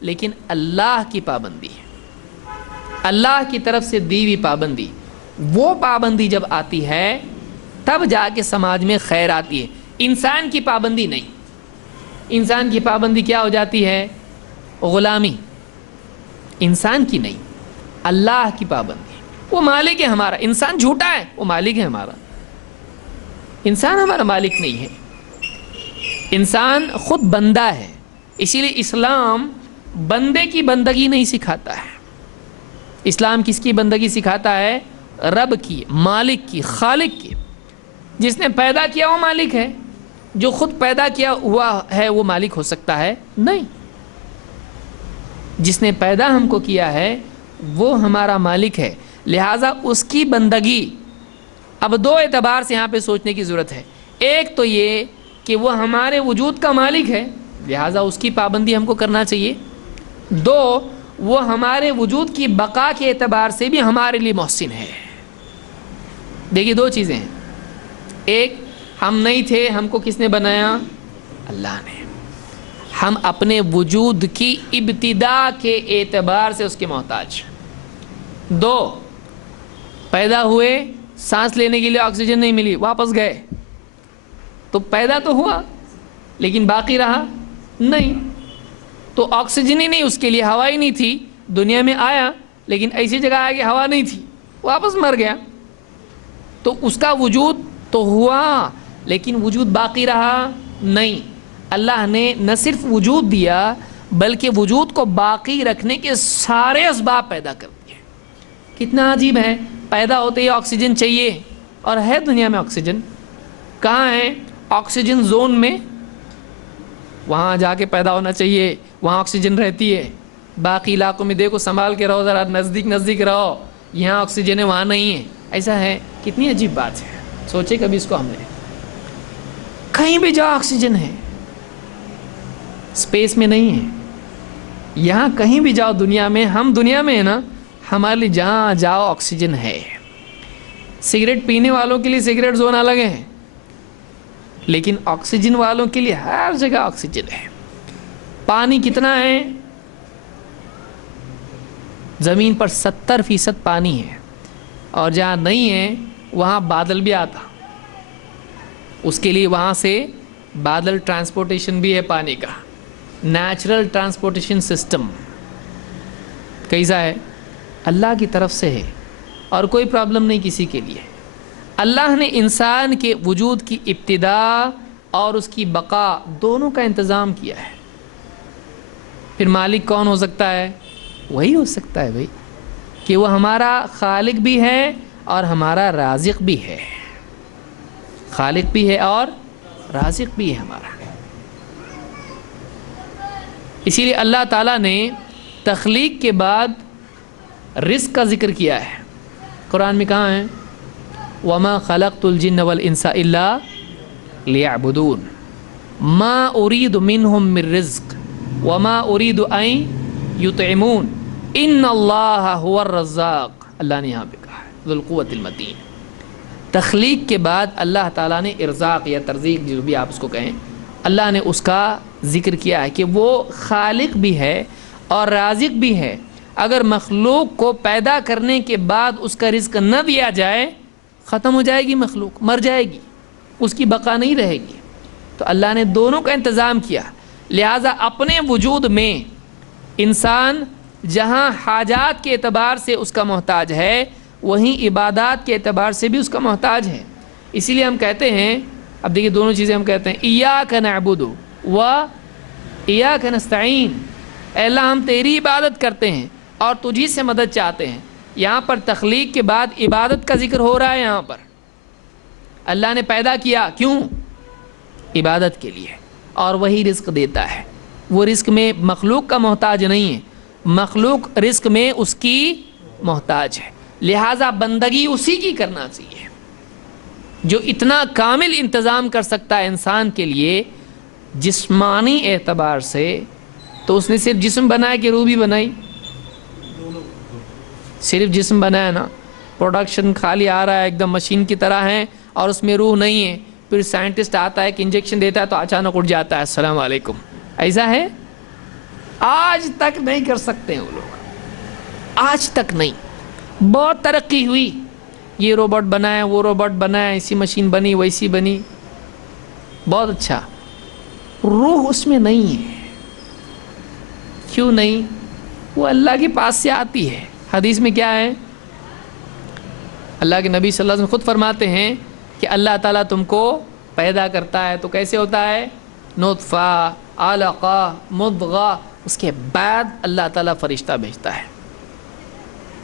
لیکن اللہ کی پابندی ہے، اللہ کی طرف سے دی ہوئی پابندی، وہ پابندی جب آتی ہے تب جا کے سماج میں خیر آتی ہے، انسان کی پابندی نہیں۔ انسان کی پابندی کیا ہو جاتی ہے، غلامی، انسان کی نہیں، اللہ کی پابندی، وہ مالک ہے ہمارا، انسان جھوٹا ہے، وہ مالک ہے ہمارا، انسان ہمارا مالک نہیں ہے، انسان خود بندہ ہے۔ اسی لیے اسلام بندے کی بندگی نہیں سکھاتا ہے، اسلام کس کی بندگی سکھاتا ہے، رب کی، مالک کی، خالق کی۔ جس نے پیدا کیا وہ مالک ہے، جو خود پیدا کیا ہوا ہے وہ مالک ہو سکتا ہے نہیں، جس نے پیدا ہم کو کیا ہے وہ ہمارا مالک ہے، لہٰذا اس کی بندگی۔ اب دو اعتبار سے یہاں پہ سوچنے کی ضرورت ہے، ایک تو یہ کہ وہ ہمارے وجود کا مالک ہے، لہٰذا اس کی پابندی ہم کو کرنا چاہیے، دو وہ ہمارے وجود کی بقا کے اعتبار سے بھی ہمارے لیے محسن ہے۔ دیکھیے دو چیزیں ہیں، ایک ہم نہیں تھے، ہم کو کس نے بنایا، اللہ نے، ہم اپنے وجود کی ابتدا کے اعتبار سے اس کے محتاج. 2 پیدا ہوئے, سانس لینے کے لیے آکسیجن نہیں ملی, واپس گئے, تو پیدا تو ہوا لیکن باقی رہا نہیں, تو آکسیجن ہی نہیں, اس کے لیے ہوا ہی نہیں تھی, دنیا میں آیا لیکن ایسی جگہ آیا کہ ہوا نہیں تھی, واپس مر گیا. تو اس کا وجود تو ہوا لیکن وجود باقی رہا نہیں. اللہ نے نہ صرف وجود دیا بلکہ وجود کو باقی رکھنے کے سارے اسباب پیدا کر دیے. کتنا عجیب ہے, پیدا ہوتے ہی آکسیجن چاہیے, اور ہے دنیا میں آکسیجن. کہاں ہے آکسیجن زون میں, وہاں جا کے پیدا ہونا چاہیے, وہاں آکسیجن رہتی ہے. باقی علاقوں میں دیکھو سنبھال کے رہو, ذرا نزدیک نزدیک رہو, یہاں آکسیجن ہے وہاں نہیں ہے. ایسا ہے, کتنی عجیب بات ہے, سوچے کبھی اس کو ہم نے. کہیں بھی جاؤ آکسیجن ہے, اسپیس میں نہیں ہے. یہاں کہیں بھی جاؤ دنیا میں, ہم دنیا میں ہیں نا, ہمارے لیے جہاں جاؤ آکسیجن ہے. سگریٹ پینے والوں کے لیے سگریٹ زون الگ ہے, لیکن آکسیجن والوں کے لیے ہر جگہ آکسیجن ہے. پانی کتنا ہے, زمین پر 70% پانی ہے, اور جہاں نہیں ہے وہاں بادل بھی آتا, اس کے لیے وہاں سے بادل ٹرانسپورٹیشن بھی ہے پانی کا, نیچرل ٹرانسپورٹیشن سسٹم. کیسا ہے, اللہ کی طرف سے ہے, اور کوئی پرابلم نہیں کسی کے لیے. اللہ نے انسان کے وجود کی ابتدا اور اس کی بقا دونوں کا انتظام کیا ہے. پھر مالک کون ہو سکتا ہے, وہی ہو سکتا ہے بھائی, کہ وہ ہمارا خالق بھی ہے اور ہمارا رازق بھی ہے. خالق بھی ہے اور رازق بھی ہے ہمارا. اسی لیے اللہ تعالیٰ نے تخلیق کے بعد رزق کا ذکر کیا ہے. قرآن میں کہاں ہے, وَمَا خَلَقْتُ الْجِنَّ وَالْإِنسَ إِلَّا لِيَعْبُدُونَ مَا أُرِيدُ مِنْهُمْ مِنْ رِزْقٍ وَمَا أُرِيدُ أَنْ يُطْعِمُونَ إِنَّ اللَّهَ هُوَ الرَّزَّاقُ. اللہ نے یہاں پہ کہا ہے ذو القوۃ المتین. تخلیق کے بعد اللہ تعالیٰ نے ارزاق یا ترزیق جو بھی آپ اس کو کہیں, اللہ نے اس کا ذکر کیا ہے کہ وہ خالق بھی ہے اور رازق بھی ہے. اگر مخلوق کو پیدا کرنے کے بعد اس کا رزق نہ دیا جائے, ختم ہو جائے گی مخلوق, مر جائے گی, اس کی بقا نہیں رہے گی. تو اللہ نے دونوں کا انتظام کیا. لہٰذا اپنے وجود میں انسان جہاں حاجات کے اعتبار سے اس کا محتاج ہے, وہیں عبادات کے اعتبار سے بھی اس کا محتاج ہے. اسی لیے ہم کہتے ہیں, اب دیکھیے دونوں چیزیں ہم کہتے ہیں, ایاک نعبد و ایاک نستعین. اے اللہ ہم تیری عبادت کرتے ہیں اور تجھی سے مدد چاہتے ہیں. یہاں پر تخلیق کے بعد عبادت کا ذکر ہو رہا ہے. یہاں پر اللہ نے پیدا کیا کیوں, عبادت کے لیے, اور وہی رزق دیتا ہے. وہ رزق میں مخلوق کا محتاج نہیں ہے, مخلوق رزق میں اس کی محتاج ہے. لہٰذا بندگی اسی کی کرنا چاہیے جو اتنا کامل انتظام کر سکتا ہے انسان کے لیے جسمانی اعتبار سے. تو اس نے صرف جسم بنایا کہ روح بھی بنائی؟ صرف جسم بنایا نا, پروڈکشن خالی آ رہا ہے ایک دم مشین کی طرح ہے, اور اس میں روح نہیں ہے. پھر سائنٹسٹ آتا ہے کہ انجیکشن دیتا ہے تو اچانک اٹھ جاتا ہے, السلام علیکم. ایسا ہے؟ آج تک نہیں کر سکتے ہیں وہ لوگ, آج تک نہیں. بہت ترقی ہوئی, یہ روبوٹ بنایا, وہ روبوٹ بنایا, ایسی مشین بنی, ویسی بنی, بہت اچھا. روح اس میں نہیں ہے. کیوں نہیں؟ وہ اللہ کے پاس سے آتی ہے. حدیث میں کیا ہے, اللہ کے نبی صلی اللہ علیہ وسلم خود فرماتے ہیں کہ اللہ تعالیٰ تم کو پیدا کرتا ہے تو کیسے ہوتا ہے, نطفہ, علقہ, مضغہ. اس کے بعد اللہ تعالیٰ فرشتہ بھیجتا ہے,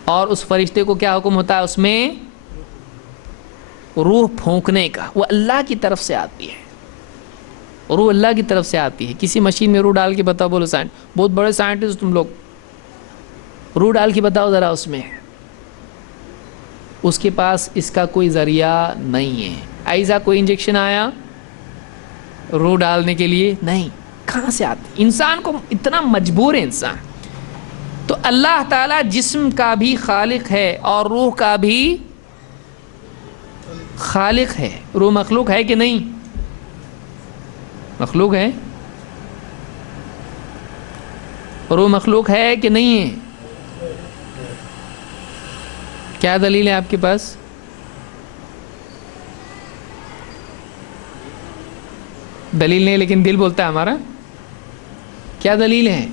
اور اس فرشتے کو کیا حکم ہوتا ہے, اس میں روح پھونکنے کا. وہ اللہ کی طرف سے آتی ہے, روح اللہ کی طرف سے آتی ہے. کسی مشین میں روح ڈال کے بتاؤ, بولو بہت بڑے سائنٹسٹ تم لوگ, روح ڈال کے بتاؤ ذرا اس میں. اس کے پاس اس کا کوئی ذریعہ نہیں ہے. ایسا کوئی انجیکشن آیا روح ڈالنے کے لیے نہیں, کہاں سے آتی؟ انسان کو اتنا مجبور ہے انسان. تو اللہ تعالیٰ جسم کا بھی خالق ہے اور روح کا بھی خالق ہے. روح مخلوق ہے کہ نہیں؟ مخلوق ہے. روح مخلوق ہے کہ نہیں ہے؟ کیا دلیل ہے آپ کے پاس؟ دلیل نہیں لیکن دل بولتا ہے ہمارا. کیا دلیل ہے؟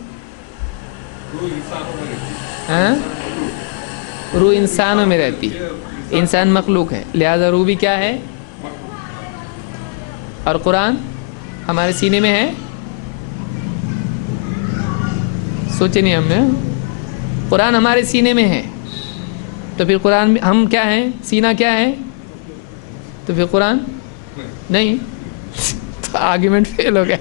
روح انسانوں میں رہتی ہے. ہاں؟ روح انسانوں میں رہتی ہے، انسان مخلوق ہے، لہذا روح بھی کیا ہے؟ اور قرآن ہمارے سینے میں ہے. سوچے نہیں ہم نے؟ قرآن ہمارے سینے میں ہے تو پھر قرآن میں ہم کیا ہیں؟ سینہ کیا ہے؟ تو پھر قرآن نہیں. تو آرگیومنٹ فیل ہو گیا.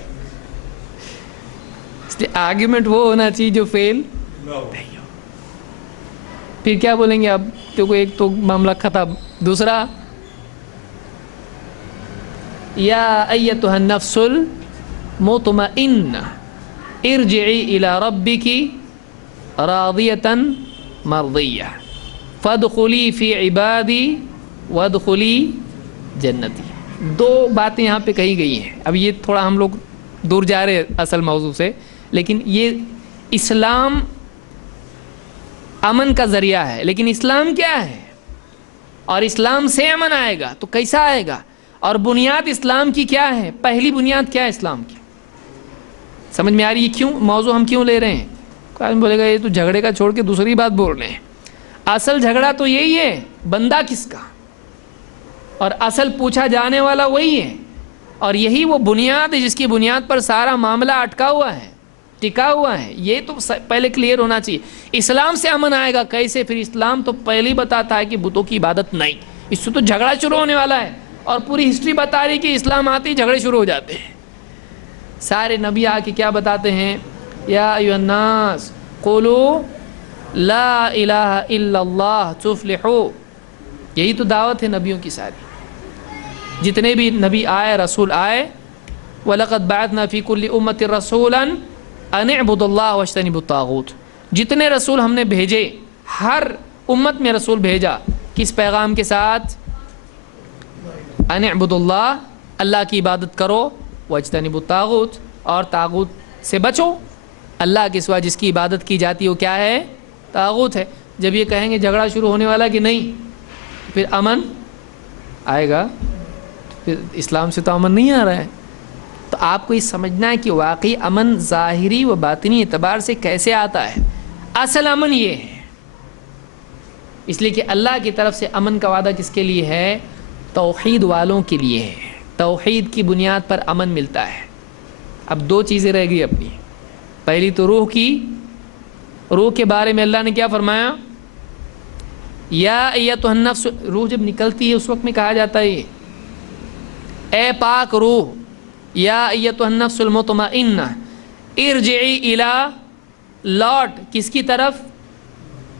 اس لیے آرگیومنٹ وہ ہونا چاہیے جو فیل نہیں ہو. پھر کیا بولیں گے اب؟ تو ایک تو معاملہ ختم. دوسرا، یا ایتها النفس المطمئنہ ارجعی الی ربک راضیۃ مرضیہ فادخلی فی عبادی وادخلی جنتی. دو باتیں یہاں پہ کہی گئی ہیں. اب یہ تھوڑا ہم لوگ دور جا رہے ہیں اصل موضوع سے، لیکن یہ اسلام امن کا ذریعہ ہے. لیکن اسلام کیا ہے؟ اور اسلام سے امن آئے گا تو کیسا آئے گا؟ اور بنیاد اسلام کی کیا ہے؟ پہلی بنیاد کیا ہے اسلام کی؟ سمجھ میں آ رہی ہے کیوں موضوع ہم کیوں لے رہے ہیں؟ کوئی آدمی بولے گا یہ تو جھگڑے کا چھوڑ کے دوسری بات بول رہے ہیں. اصل جھگڑا تو یہی ہے، بندہ کس کا، اور اصل پوچھا جانے والا وہی ہے. اور یہی وہ بنیاد ہے جس کی بنیاد پر سارا معاملہ اٹکا ہوا ہے، ٹکا ہوا ہے. یہ تو پہلے کلیئر ہونا چاہیے. اسلام سے امن آئے گا کیسے؟ پھر اسلام تو پہلے ہی بتاتا ہے کہ بتوں کی عبادت نہیں. اس سے تو جھگڑا شروع ہونے والا ہے، اور پوری ہسٹری بتا رہی کہ اسلام آتے ہی جھگڑے شروع ہو جاتے ہیں. سارے نبی آ کے کیا بتاتے ہیں؟ یا ایھا الناس قولوا لا الہ الا اللہ تفلحوا. یہی تو دعوت ہے نبیوں کی ساری. جتنے بھی نبی آئے، رسول آئے، وَلَقَدْ بَعَثْنَا فِي كُلِّ أُمَّةٍ رَسُولًا أَنِ اعْبُدُوا اللَّهَ وَاجْتَنِبُوا الطَّاغُوتَ. جتنے رسول ہم نے بھیجے، ہر امت میں رسول بھیجا، کس پیغام کے ساتھ؟ أَنِ اعْبُدُوا اللَّهَ، اللہ کی عبادت کرو، وَاجْتَنِبُوا الطَّاغُوتَ، اور طاغوت سے بچو. اللہ کے سوا جس کی عبادت کی جاتی ہے وہ کیا ہے؟ طاغوت ہے. جب یہ کہیں گے جھگڑا شروع ہونے والا کہ نہیں، پھر امن آئے گا. پھر اسلام سے تو امن نہیں آ رہا ہے. تو آپ کو یہ سمجھنا ہے کہ واقعی امن ظاہری و باطنی اعتبار سے کیسے آتا ہے. اصل امن یہ ہے، اس لیے کہ اللہ کی طرف سے امن کا وعدہ کس کے لیے ہے؟ توحید والوں کے لیے ہے. توحید کی بنیاد پر امن ملتا ہے. اب دو چیزیں رہ گئی اپنی. پہلی تو روح کی. روح کے بارے میں اللہ نے کیا فرمایا؟ یا ایتھا النفس. روح جب نکلتی ہے اس وقت میں کہا جاتا ہے اے پاک روح، یا ایتھا النفس المطمئنہ ارجعی الی، لوٹ کس کی طرف؟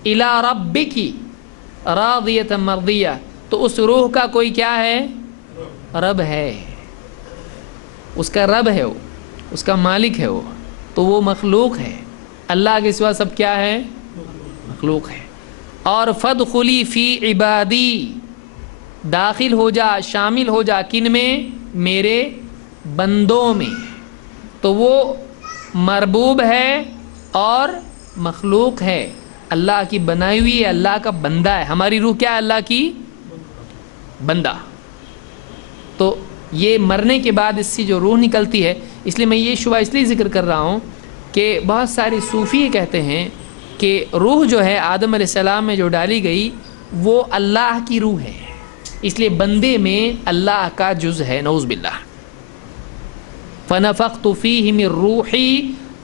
الی ربک راضیۃ مرضیہ. تو اس روح کا کوئی کیا ہے؟ رب ہے. اس کا رب ہے، وہ اس کا مالک ہے. وہ تو وہ مخلوق ہے. اللہ کے سوا سب کیا ہے؟ مخلوق ہے. اور فادخلی فی عبادی، داخل ہو جا، شامل ہو جا، کن میں؟ میرے بندوں میں. تو وہ مربوب ہے اور مخلوق ہے. اللہ کی بنائی ہوئی ہے، اللہ کا بندہ ہے. ہماری روح کیا ہے؟ اللہ کی بندہ. تو یہ مرنے کے بعد اس سے جو روح نکلتی ہے، اس لیے میں یہ شبہ اس لیے ذکر کر رہا ہوں کہ بہت سارے صوفی کہتے ہیں کہ روح جو ہے آدم علیہ السلام میں جو ڈالی گئی وہ اللہ کی روح ہے، اس لیے بندے میں اللہ کا جز ہے. نعوذ باللہ. فَنَفَخْتُ فِيهِ مِن رُوحِي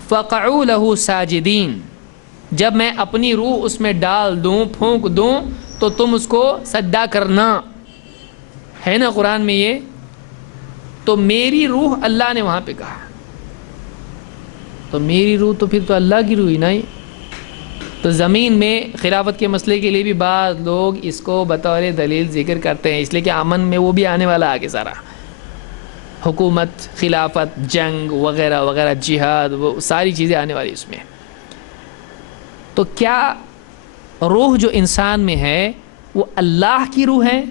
فَقَعُوا لَهُ سَاجِدِينَ. جب میں اپنی روح اس میں ڈال دوں، پھونک دوں، تو تم اس کو سجدہ کرنا. ہے نا قرآن میں یہ؟ تو میری روح اللہ نے وہاں پہ کہا. تو میری روح تو پھر تو اللہ کی روح ہی نہیں. تو زمین میں خلافت کے مسئلے کے لیے بھی بعض لوگ اس کو بطور دلیل ذکر کرتے ہیں، اس لیے کہ امن میں وہ بھی آنے والا آگے سارا، حکومت، خلافت، جنگ وغیرہ وغیرہ، جہاد، وہ ساری چیزیں آنے والی اس میں. تو کیا روح جو انسان میں ہے وہ اللہ کی روح ہے؟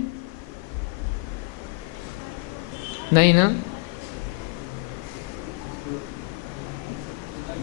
نہیں نا.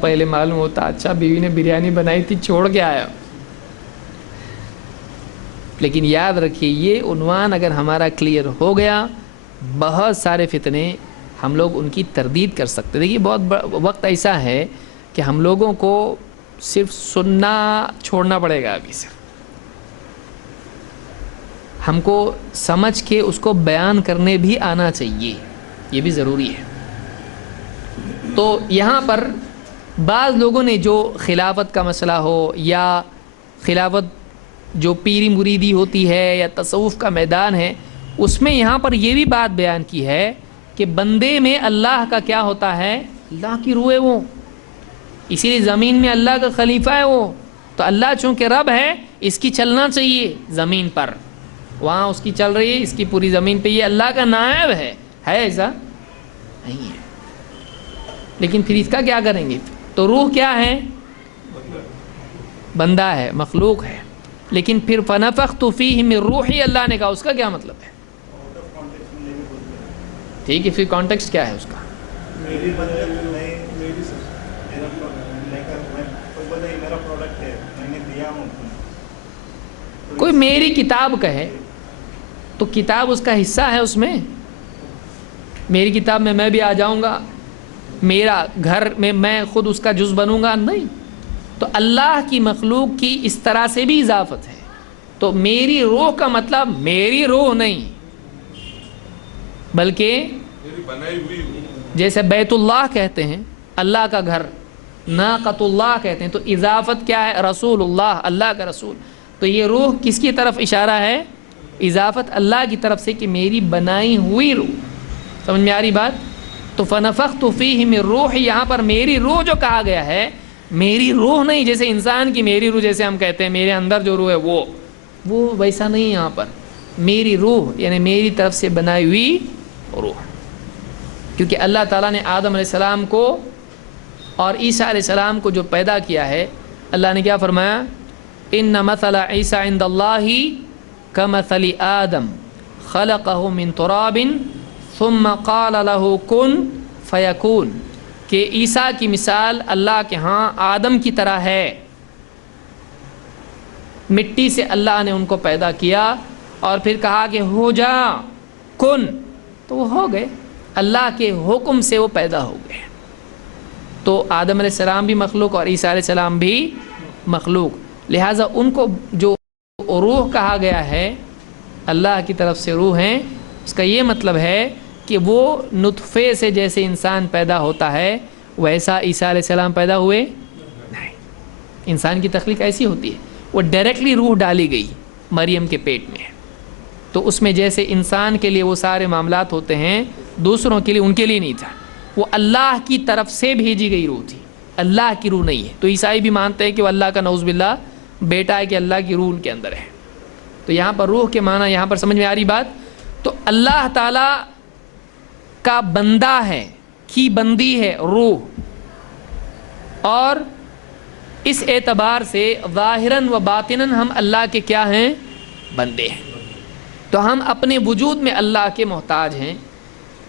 پہلے معلوم ہوتا، اچھا بیوی نے بریانی بنائی تھی چھوڑ کے آیا. لیکن یاد رکھیے یہ عنوان اگر ہمارا کلیئر ہو گیا، بہت سارے فتنے ہم لوگ ان کی تردید کر سکتے. دیکھیے بہت وقت ایسا ہے کہ ہم لوگوں کو صرف سننا چھوڑنا پڑے گا. ابھی صرف ہم کو سمجھ کے اس کو بیان کرنے بھی آنا چاہیے، یہ بھی ضروری ہے. تو یہاں پر بعض لوگوں نے جو خلافت کا مسئلہ ہو یا خلافت جو پیری مریدی ہوتی ہے یا تصوف کا میدان ہے، اس میں یہاں پر یہ بھی بات بیان کی ہے کہ بندے میں اللہ کا کیا ہوتا ہے؟ اللہ کی روح ہے وہ، اسی لیے زمین میں اللہ کا خلیفہ ہے وہ. تو اللہ چونکہ رب ہے، اس کی چلنا چاہیے زمین پر، وہاں اس کی چل رہی ہے، اس کی پوری زمین پہ یہ اللہ کا نائب ہے ایسا نہیں ہے. لیکن پھر اس کا کیا کریں گے؟ تو روح کیا ہے؟ بندہ ہے، مخلوق ہے. لیکن پھر فنفخت فیہ من روحی اللہ نے کہا، اس کا کیا مطلب ہے؟ ٹھیک ہے، پھر کانٹیکسٹ کیا ہے اس کا؟ میری میرا پروڈکٹ ہے، میں نے دیا ہوں. کوئی میری کتاب کہے تو کتاب اس کا حصہ ہے. اس میں میری کتاب میں بھی آ جاؤں گا، میرا گھر میں میں خود اس کا جز بنوں گا؟ نہیں. تو اللہ کی مخلوق کی اس طرح سے بھی اضافت ہے. تو میری روح کا مطلب میری روح نہیں، بلکہ میری بنائی ہوئی جیسے بیت اللہ کہتے ہیں اللہ کا گھر، ناقۃ اللہ کہتے ہیں، تو اضافت کیا ہے؟ رسول اللہ، اللہ کا رسول. تو یہ روح کس کی طرف اشارہ ہے؟ اضافت اللہ کی طرف سے کہ میری بنائی ہوئی روح. سمجھ میں آ رہی بات؟ تو فنفخت فیہ من روح، یہاں پر میری روح جو کہا گیا ہے، میری روح نہیں جیسے انسان کی میری روح، جیسے ہم کہتے ہیں میرے اندر جو روح ہے وہ ویسا نہیں. یہاں پر میری روح یعنی میری طرف سے بنائی ہوئی روح. کیونکہ اللہ تعالیٰ نے آدم علیہ السلام کو اور عیسیٰ علیہ السلام کو جو پیدا کیا ہے، اللہ نے کیا فرمایا؟ ان مثل عیسیٰ عند اللہ کمثل آدم خلقہ من تراب ثم قال له کن فیکون. کہ عیسیٰ کی مثال اللہ کے ہاں آدم کی طرح ہے. مٹی سے اللہ نے ان کو پیدا کیا اور پھر کہا کہ ہو جا، کن، تو وہ ہو گئے. اللہ کے حکم سے وہ پیدا ہو گئے. تو آدم علیہ السلام بھی مخلوق اور عیسیٰ علیہ السلام بھی مخلوق. لہٰذا ان کو جو روح کہا گیا ہے، اللہ کی طرف سے روح ہیں، اس کا یہ مطلب ہے کہ وہ نطفے سے جیسے انسان پیدا ہوتا ہے ویسا عیسیٰ علیہ السلام پیدا ہوئے نہیں. انسان کی تخلیق ایسی ہوتی ہے، وہ ڈائریکٹلی روح ڈالی گئی مریم کے پیٹ میں. تو اس میں جیسے انسان کے لیے وہ سارے معاملات ہوتے ہیں، دوسروں کے لیے ان کے لیے نہیں تھا. وہ اللہ کی طرف سے بھیجی گئی روح تھی، اللہ کی روح نہیں ہے. تو عیسائی بھی مانتے ہیں کہ وہ اللہ کا نعوذ باللہ بیٹا ہے، کہ اللہ کی روح ان کے اندر ہے. تو یہاں پر روح کے معنی یہاں پر سمجھ میں آ رہی بات؟ تو اللہ تعالیٰ کا بندہ ہے، کی بندی ہے روح، اور اس اعتبار سے ظاہراً و باطناً ہم اللہ کے کیا ہیں؟ بندے ہیں. تو ہم اپنے وجود میں اللہ کے محتاج ہیں،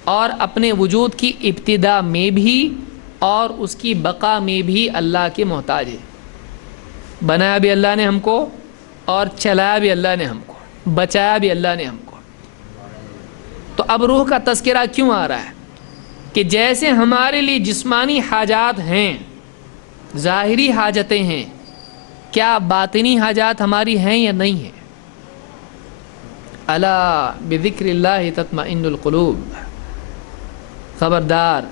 اور اپنے وجود کی ابتدا میں بھی اور اس کی بقا میں بھی اللہ کے محتاج ہیں. بنایا بھی اللہ نے ہم کو، اور چلایا بھی اللہ نے ہم کو، بچایا بھی اللہ نے ہم کو. تو اب روح کا تذکرہ کیوں آ رہا ہے؟ کہ جیسے ہمارے لیے جسمانی حاجات ہیں، ظاہری حاجتیں ہیں، کیا باطنی حاجات ہماری ہیں یا نہیں ہیں؟ الا بذکر اللہ تطمئن القلوب. خبردار،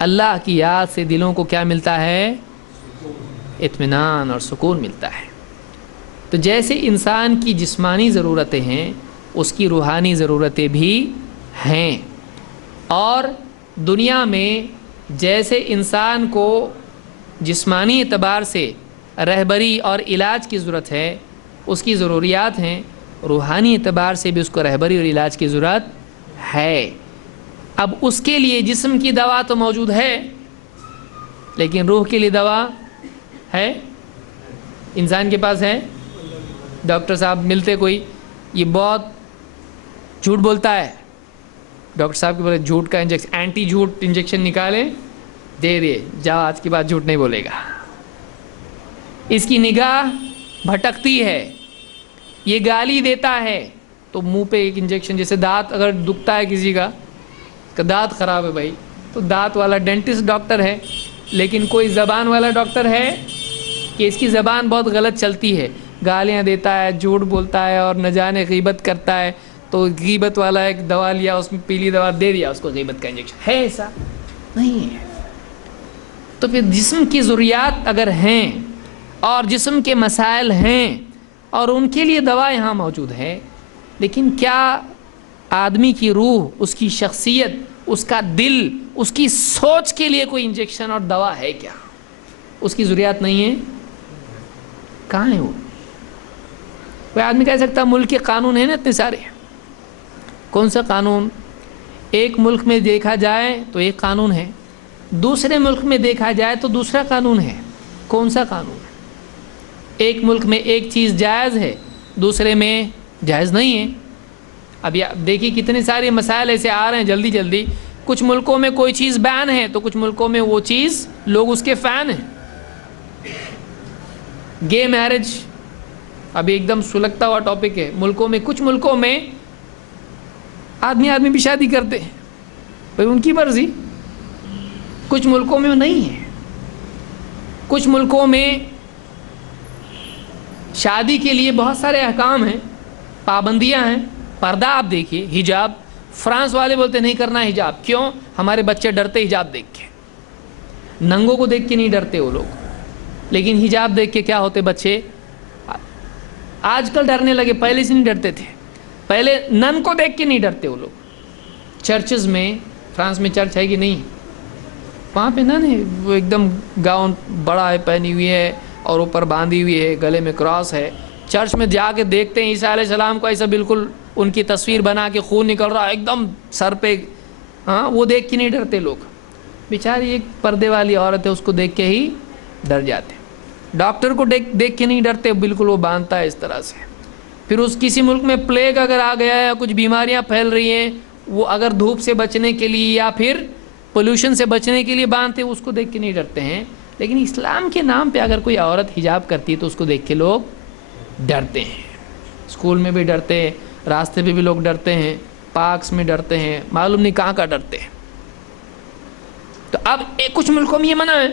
اللہ کی یاد سے دلوں کو کیا ملتا ہے؟ اطمینان اور سکون ملتا ہے. تو جیسے انسان کی جسمانی ضرورتیں ہیں، اس کی روحانی ضرورتیں بھی ہیں. اور دنیا میں جیسے انسان کو جسمانی اعتبار سے رہبری اور علاج کی ضرورت ہے، اس کی ضروریات ہیں، روحانی اعتبار سے بھی اس کو رہبری اور علاج کی ضرورت ہے. اب اس کے لیے جسم کی دوا تو موجود ہے، لیکن روح کے لیے دوا ہے؟ انسان کے پاس ہے؟ ڈاکٹر صاحب ملتے کوئی یہ بہت جھوٹ بولتا ہے، ڈاکٹر صاحب کے بولے جھوٹ کا انجیکشن، اینٹی جھوٹ انجیکشن نکالیں، دے دیے، جاؤ آج کے بعد جھوٹ نہیں بولے گا. اس کی نگاہ بھٹکتی ہے، یہ گالی دیتا ہے تو منہ پہ ایک انجیکشن. جیسے دانت اگر دکھتا ہے کسی کا دانت خراب ہے بھائی، تو دانت والا ڈینٹسٹ ڈاکٹر ہے، لیکن کوئی زبان والا ڈاکٹر ہے کہ اس کی زبان بہت غلط چلتی ہے، گالیاں دیتا ہے، جھوٹ بولتا ہے اور نہ جانے غیبت کرتا ہے، تو غیبت والا ایک دوا لیا، اس میں پیلی دوا دے دیا اس کو، غیبت کا انجیکشن ہے. ایسا نہیں ہے. تو پھر جسم کی ضروریات اگر ہیں اور جسم کے مسائل ہیں اور ان کے لیے دوا یہاں موجود ہے، لیکن کیا آدمی کی روح، اس کی شخصیت، اس کا دل، اس کی سوچ کے لیے کوئی انجیکشن اور دوا ہے کیا؟ اس کی ضروریات نہیں ہے. کہاں ہے وہ؟ کوئی آدمی کہہ سکتا ملک کے قانون ہیں نا اتنے سارے. کون سا قانون؟ ایک ملک میں دیکھا جائے تو ایک قانون ہے، دوسرے ملک میں دیکھا جائے تو دوسرا قانون ہے. کون سا قانون ہے؟ ایک ملک میں ایک چیز جائز ہے، دوسرے میں جائز نہیں ہے. اب دیکھیے کتنے سارے مسائل ایسے آ رہے ہیں جلدی جلدی. کچھ ملکوں میں کوئی چیز بین ہے تو کچھ ملکوں میں وہ چیز لوگ اس کے فین ہیں. گے میرج ابھی ایک دم سلگتا ہوا ٹاپک ہے. ملکوں میں، کچھ ملکوں میں آدمی بھی شادی کرتے ہیں، بھائی ان کی مرضی. کچھ ملکوں میں نہیں ہے. کچھ ملکوں میں شادی کے لیے بہت سارے احکام ہیں، پابندیاں ہیں. پردہ آپ دیکھیے، حجاب، فرانس والے بولتے نہیں کرنا حجاب. کیوں؟ ہمارے بچے ڈرتے حجاب دیکھ کے. ننگوں کو دیکھ کے نہیں ڈرتے وہ لوگ، لیکن حجاب دیکھ کے کیا ہوتے بچے آج کل ڈرنے لگے، پہلے سے نہیں ڈرتے تھے. پہلے نن کو دیکھ کے نہیں ڈرتے وہ لوگ. چرچز میں، فرانس میں چرچ ہے کہ نہیں؟ وہاں پہ نن ہے، وہ ایک دم گاؤن بڑا ہے پہنی ہوئی ہے اور اوپر باندھی ہوئی ہے، گلے میں کراس ہے. چرچ میں جا کے دیکھتے ہیں عیسیٰ علیہ السلام کو ایسا بالکل ان کی تصویر بنا کے خون نکل رہا ہے ایک دم سر پہ. ہاں، وہ دیکھ کے نہیں ڈرتے لوگ. بیچاری ایک پردے والی عورت ہے، اس کو دیکھ کے ہی ڈر جاتے. ڈاکٹر کو دیکھ کے نہیں ڈرتے، بالکل وہ باندھتا ہے اس طرح سے. پھر اس کسی ملک میں پلیگ اگر آ گیا ہے یا کچھ بیماریاں پھیل رہی ہیں، وہ اگر دھوپ سے بچنے کے لیے یا پھر پولوشن سے بچنے کے لیے باندھتے، اس کو دیکھ کے نہیں ڈرتے ہیں. لیکن اسلام کے نام پہ اگر کوئی عورت حجاب کرتی ہے تو اس کو دیکھ کے لوگ ڈرتے ہیں. اسکول میں بھی ڈرتے ہیں، راستے پہ بھی لوگ ڈرتے ہیں، پارکس میں ڈرتے ہیں، معلوم نہیں کہاں کا ڈرتے ہیں. تو اب کچھ ملکوں میں یہ منع ہے،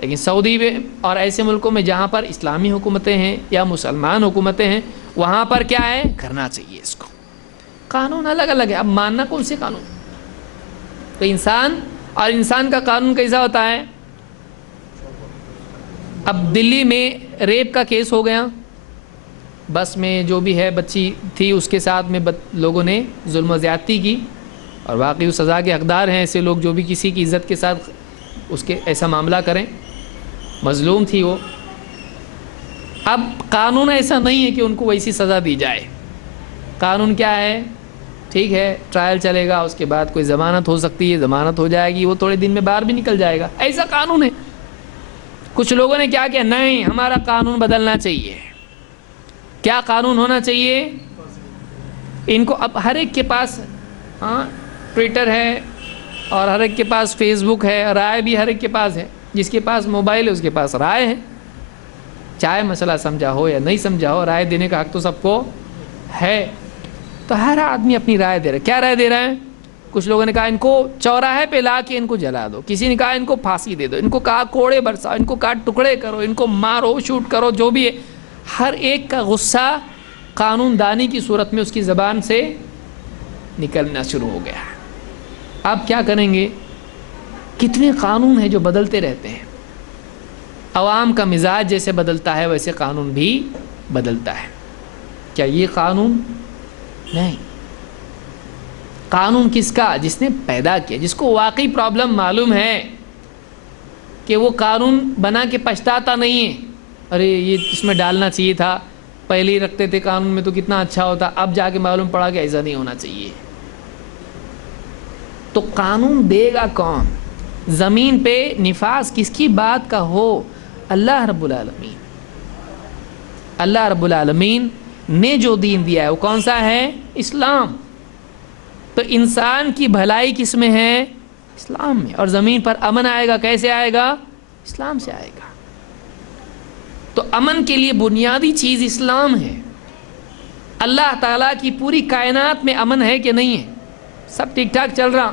لیکن سعودی میں اور ایسے ملکوں میں جہاں پر اسلامی حکومتیں ہیں یا مسلمان حکومتیں ہیں، وہاں پر کیا ہے؟ کرنا چاہیے اس کو. قانون الگ الگ ہے. اب ماننا کون سے قانون؟ تو انسان اور انسان کا قانون کیسا ہوتا ہے؟ اب دلی میں ریپ کا کیس ہو گیا، بس میں جو بھی ہے بچی تھی اس کے ساتھ میں لوگوں نے ظلم و زیادتی کی، اور واقعی وہ سزا کے حقدار ہیں ایسے لوگ جو بھی کسی کی عزت کے ساتھ اس کے ایسا معاملہ کریں. مظلوم تھی وہ. اب قانون ایسا نہیں ہے کہ ان کو ویسی سزا دی جائے. قانون کیا ہے؟ ٹھیک ہے ٹرائل چلے گا، اس کے بعد کوئی ضمانت ہو سکتی ہے، ضمانت ہو جائے گی، وہ تھوڑے دن میں باہر بھی نکل جائے گا. ایسا قانون ہے. کچھ لوگوں نے کیا کیا؟ نہیں، ہمارا قانون بدلنا چاہیے. کیا قانون ہونا چاہیے؟ ان کو اب ہر ایک کے پاس ٹویٹر ہے اور ہر ایک کے پاس فیس بک ہے، رائے بھی ہر ایک کے پاس ہے. جس کے پاس موبائل ہے اس کے پاس رائے ہے. چاہے مسئلہ سمجھا ہو یا نہیں سمجھا ہو، رائے دینے کا حق تو سب کو ہے. تو ہر آدمی اپنی رائے دے رہا ہے. کیا رائے دے رہا ہے؟ کچھ لوگوں نے کہا ان کو چوراہے پہ لا کے ان کو جلا دو، کسی نے کہا ان کو پھانسی دے دو، ان کو کہا کوڑے برساؤ، ان کو کہا ٹکڑے کرو، ان کو مارو شوٹ کرو، جو بھی ہے. ہر ایک کا غصہ قانون دانی کی صورت میں اس کی زبان سے نکلنا شروع ہو گیا. اب کیا کریں گے؟ کتنے قانون ہیں جو بدلتے رہتے ہیں. عوام کا مزاج جیسے بدلتا ہے ویسے قانون بھی بدلتا ہے. کیا یہ قانون؟ نہیں. قانون کس کا؟ جس نے پیدا کیا، جس کو واقعی پرابلم معلوم ہے کہ وہ قانون بنا کے پچھتاتا نہیں ہے. ارے یہ اس میں ڈالنا چاہیے تھا، پہلے ہی رکھتے تھے قانون میں تو کتنا اچھا ہوتا، اب جا کے معلوم پڑا کہ ایسا نہیں ہونا چاہیے. تو قانون دے گا کون؟ زمین پہ نفاذ کس کی بات کا ہو؟ اللہ رب العالمین. اللہ رب العالمین نے جو دین دیا ہے وہ کون سا ہے؟ اسلام. تو انسان کی بھلائی کس میں ہے؟ اسلام میں. اور زمین پر امن آئے گا کیسے آئے گا؟ اسلام سے آئے گا. تو امن کے لیے بنیادی چیز اسلام ہے. اللہ تعالیٰ کی پوری کائنات میں امن ہے کہ نہیں ہے؟ سب ٹھیک ٹھاک چل رہا،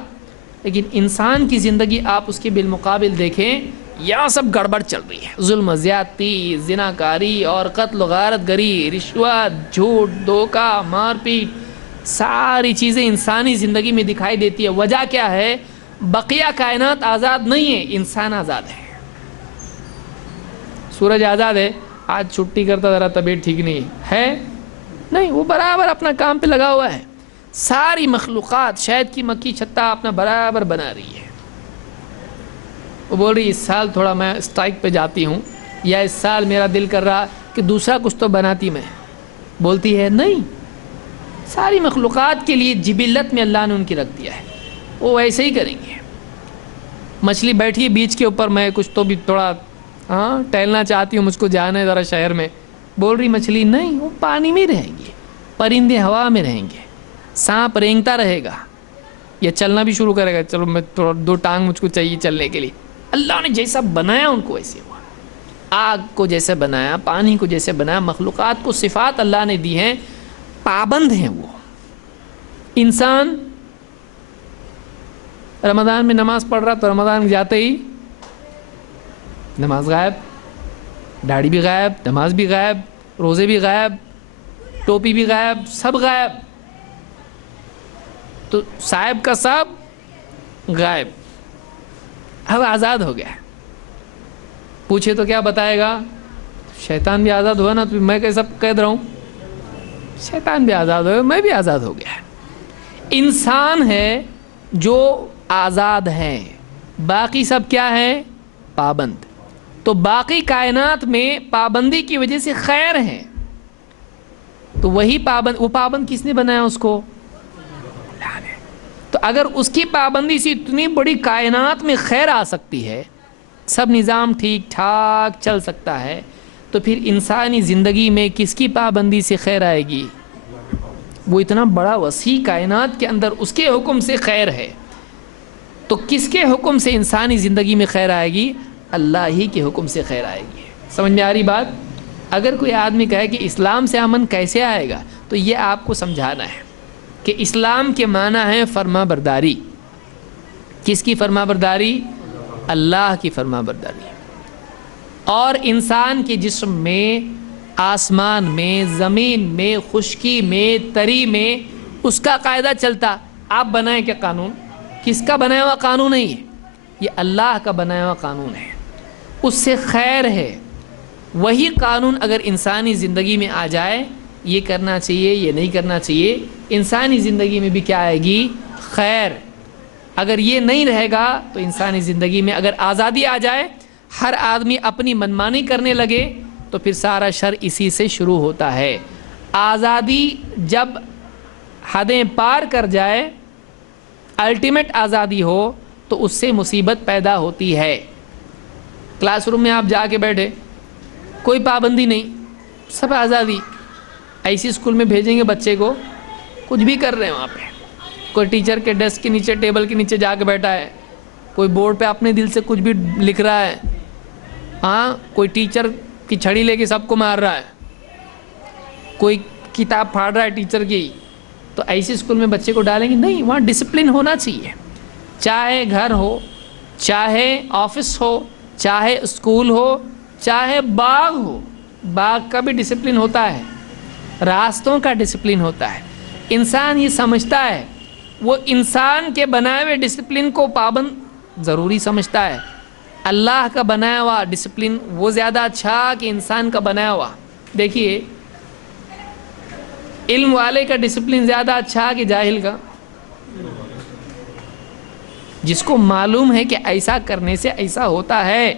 لیکن انسان کی زندگی آپ اس کے بالمقابل دیکھیں، یہاں سب گڑبڑ چل رہی ہے. ظلم، زیادتی، زناکاری اور قتل و غارت گری، رشوت، جھوٹ، دھوکہ، مار پیٹ، ساری چیزیں انسانی زندگی میں دکھائی دیتی ہے. وجہ کیا ہے؟ بقیہ کائنات آزاد نہیں ہے، انسان آزاد ہے. سورج آزاد ہے، آج چھٹی کرتا ذرا طبیعت ٹھیک نہیں ہے نہیں، وہ برابر اپنا کام پہ لگا ہوا ہے. ساری مخلوقات شہد کی مکھی چھتا اپنا برابر بنا رہی ہے. وہ بول رہی اس سال تھوڑا میں اسٹرائک پہ جاتی ہوں، یا اس سال میرا دل کر رہا کہ دوسرا کچھ تو بناتی میں. بولتی ہے نہیں، ساری مخلوقات کے لیے جبلت میں اللہ نے ان کی رکھ دیا ہے، وہ ویسے ہی کریں گے. مچھلی بیٹھی ہے بیچ کے اوپر، میں کچھ تو بھی تھوڑا ٹہلنا چاہتی ہوں، مجھ کو جانا ہے ذرا شہر میں. بول رہی مچھلی نہیں، وہ پانی میں رہیں گے، پرندے ہوا میں رہیں گے، سانپ رینگتا رہے گا، یا چلنا بھی شروع کرے گا. چلو میں تھوڑا دو ٹانگ مجھ کو چاہیے چلنے کے لیے. اللہ نے جیسا بنایا ان کو ویسے ہوا. آگ کو جیسے بنایا، پانی کو جیسے بنایا، مخلوقات کو صفات اللہ نے دی ہیں، پابند ہیں وہ. انسان رمضان میں نماز پڑھ رہا تو رمضان جاتے ہی نماز غائب، داڑھی بھی غائب، نماز بھی غائب، روزے بھی غائب، ٹوپی بھی غائب، سب غائب. تو صاحب کا سب غائب. اب آزاد ہو گیا. پوچھے تو کیا بتائے گا؟ شیطان بھی آزاد ہوا نا، تو میں کیسا قید رہوں؟ شیطان بھی آزاد ہوا، میں بھی آزاد ہو گیا. انسان ہے جو آزاد ہے، باقی سب کیا ہے؟ پابند. تو باقی کائنات میں پابندی کی وجہ سے خیر ہے. تو وہی پابند، وہ پابند کس نے بنایا اس کو؟ اللہ نے. تو اگر اس کی پابندی سے اتنی بڑی کائنات میں خیر آ سکتی ہے، سب نظام ٹھیک ٹھاک چل سکتا ہے، تو پھر انسانی زندگی میں کس کی پابندی سے خیر آئے گی؟ وہ اتنا بڑا وسیع کائنات کے اندر اس کے حکم سے خیر ہے، تو کس کے حکم سے انسانی زندگی میں خیر آئے گی؟ اللہ ہی کے حکم سے خیر آئے گی. سمجھ میں آ رہی بات؟ اگر کوئی آدمی کہے کہ اسلام سے امن کیسے آئے گا، تو یہ آپ کو سمجھانا ہے کہ اسلام کے معنی ہے فرما برداری. کس کی فرما برداری؟ اللہ کی فرما برداری. اور انسان کے جسم میں، آسمان میں، زمین میں، خشکی میں، تری میں اس کا قاعدہ چلتا. آپ بنائیں کیا قانون؟ کس کا بنایا ہوا قانون ہے یہ اللہ کا بنایا ہوا قانون ہے. اس سے خیر ہے. وہی قانون اگر انسانی زندگی میں آ جائے، یہ کرنا چاہیے، یہ نہیں کرنا چاہیے، انسانی زندگی میں بھی کیا آئے گی؟ خیر. اگر یہ نہیں رہے گا تو انسانی زندگی میں اگر آزادی آ جائے، ہر آدمی اپنی منمانی کرنے لگے، تو پھر سارا شر اسی سے شروع ہوتا ہے. آزادی جب حدیں پار کر جائے، الٹیمیٹ آزادی ہو، تو اس سے مصیبت پیدا ہوتی ہے. کلاس روم میں آپ جا کے بیٹھے، کوئی پابندی نہیں، سب آزادی. ایسی اسکول میں بھیجیں گے بچے کو، کچھ بھی کر رہے ہیں وہاں پہ. کوئی ٹیچر کے ڈیسک کے نیچے، ٹیبل کے نیچے جا کے بیٹھا ہے، کوئی بورڈ پہ اپنے دل سے کچھ بھی لکھ رہا ہے. کوئی ٹیچر کی چھڑی لے کے سب کو مار رہا ہے، کوئی کتاب پھاڑ رہا ہے ٹیچر کی. تو ایسی اسکول میں بچے کو ڈالیں گے نہیں. وہاں ڈسپلن ہونا چاہیے، چاہے گھر ہو، چاہے آفس ہو، چاہے اسکول ہو، چاہے باغ ہو. باغ کا بھی ڈسپلن ہوتا ہے، راستوں کا ڈسپلن ہوتا ہے. انسان یہ سمجھتا ہے، وہ انسان کے بنائے ہوئے ڈسپلن کو پابند ضروری سمجھتا ہے. اللہ کا بنایا ہوا ڈسپلن وہ زیادہ اچھا کہ انسان کا بنایا ہوا. دیکھیے، علم والے کا ڈسپلن زیادہ اچھا کہ جاہل کا؟ جس کو معلوم ہے کہ ایسا کرنے سے ایسا ہوتا ہے،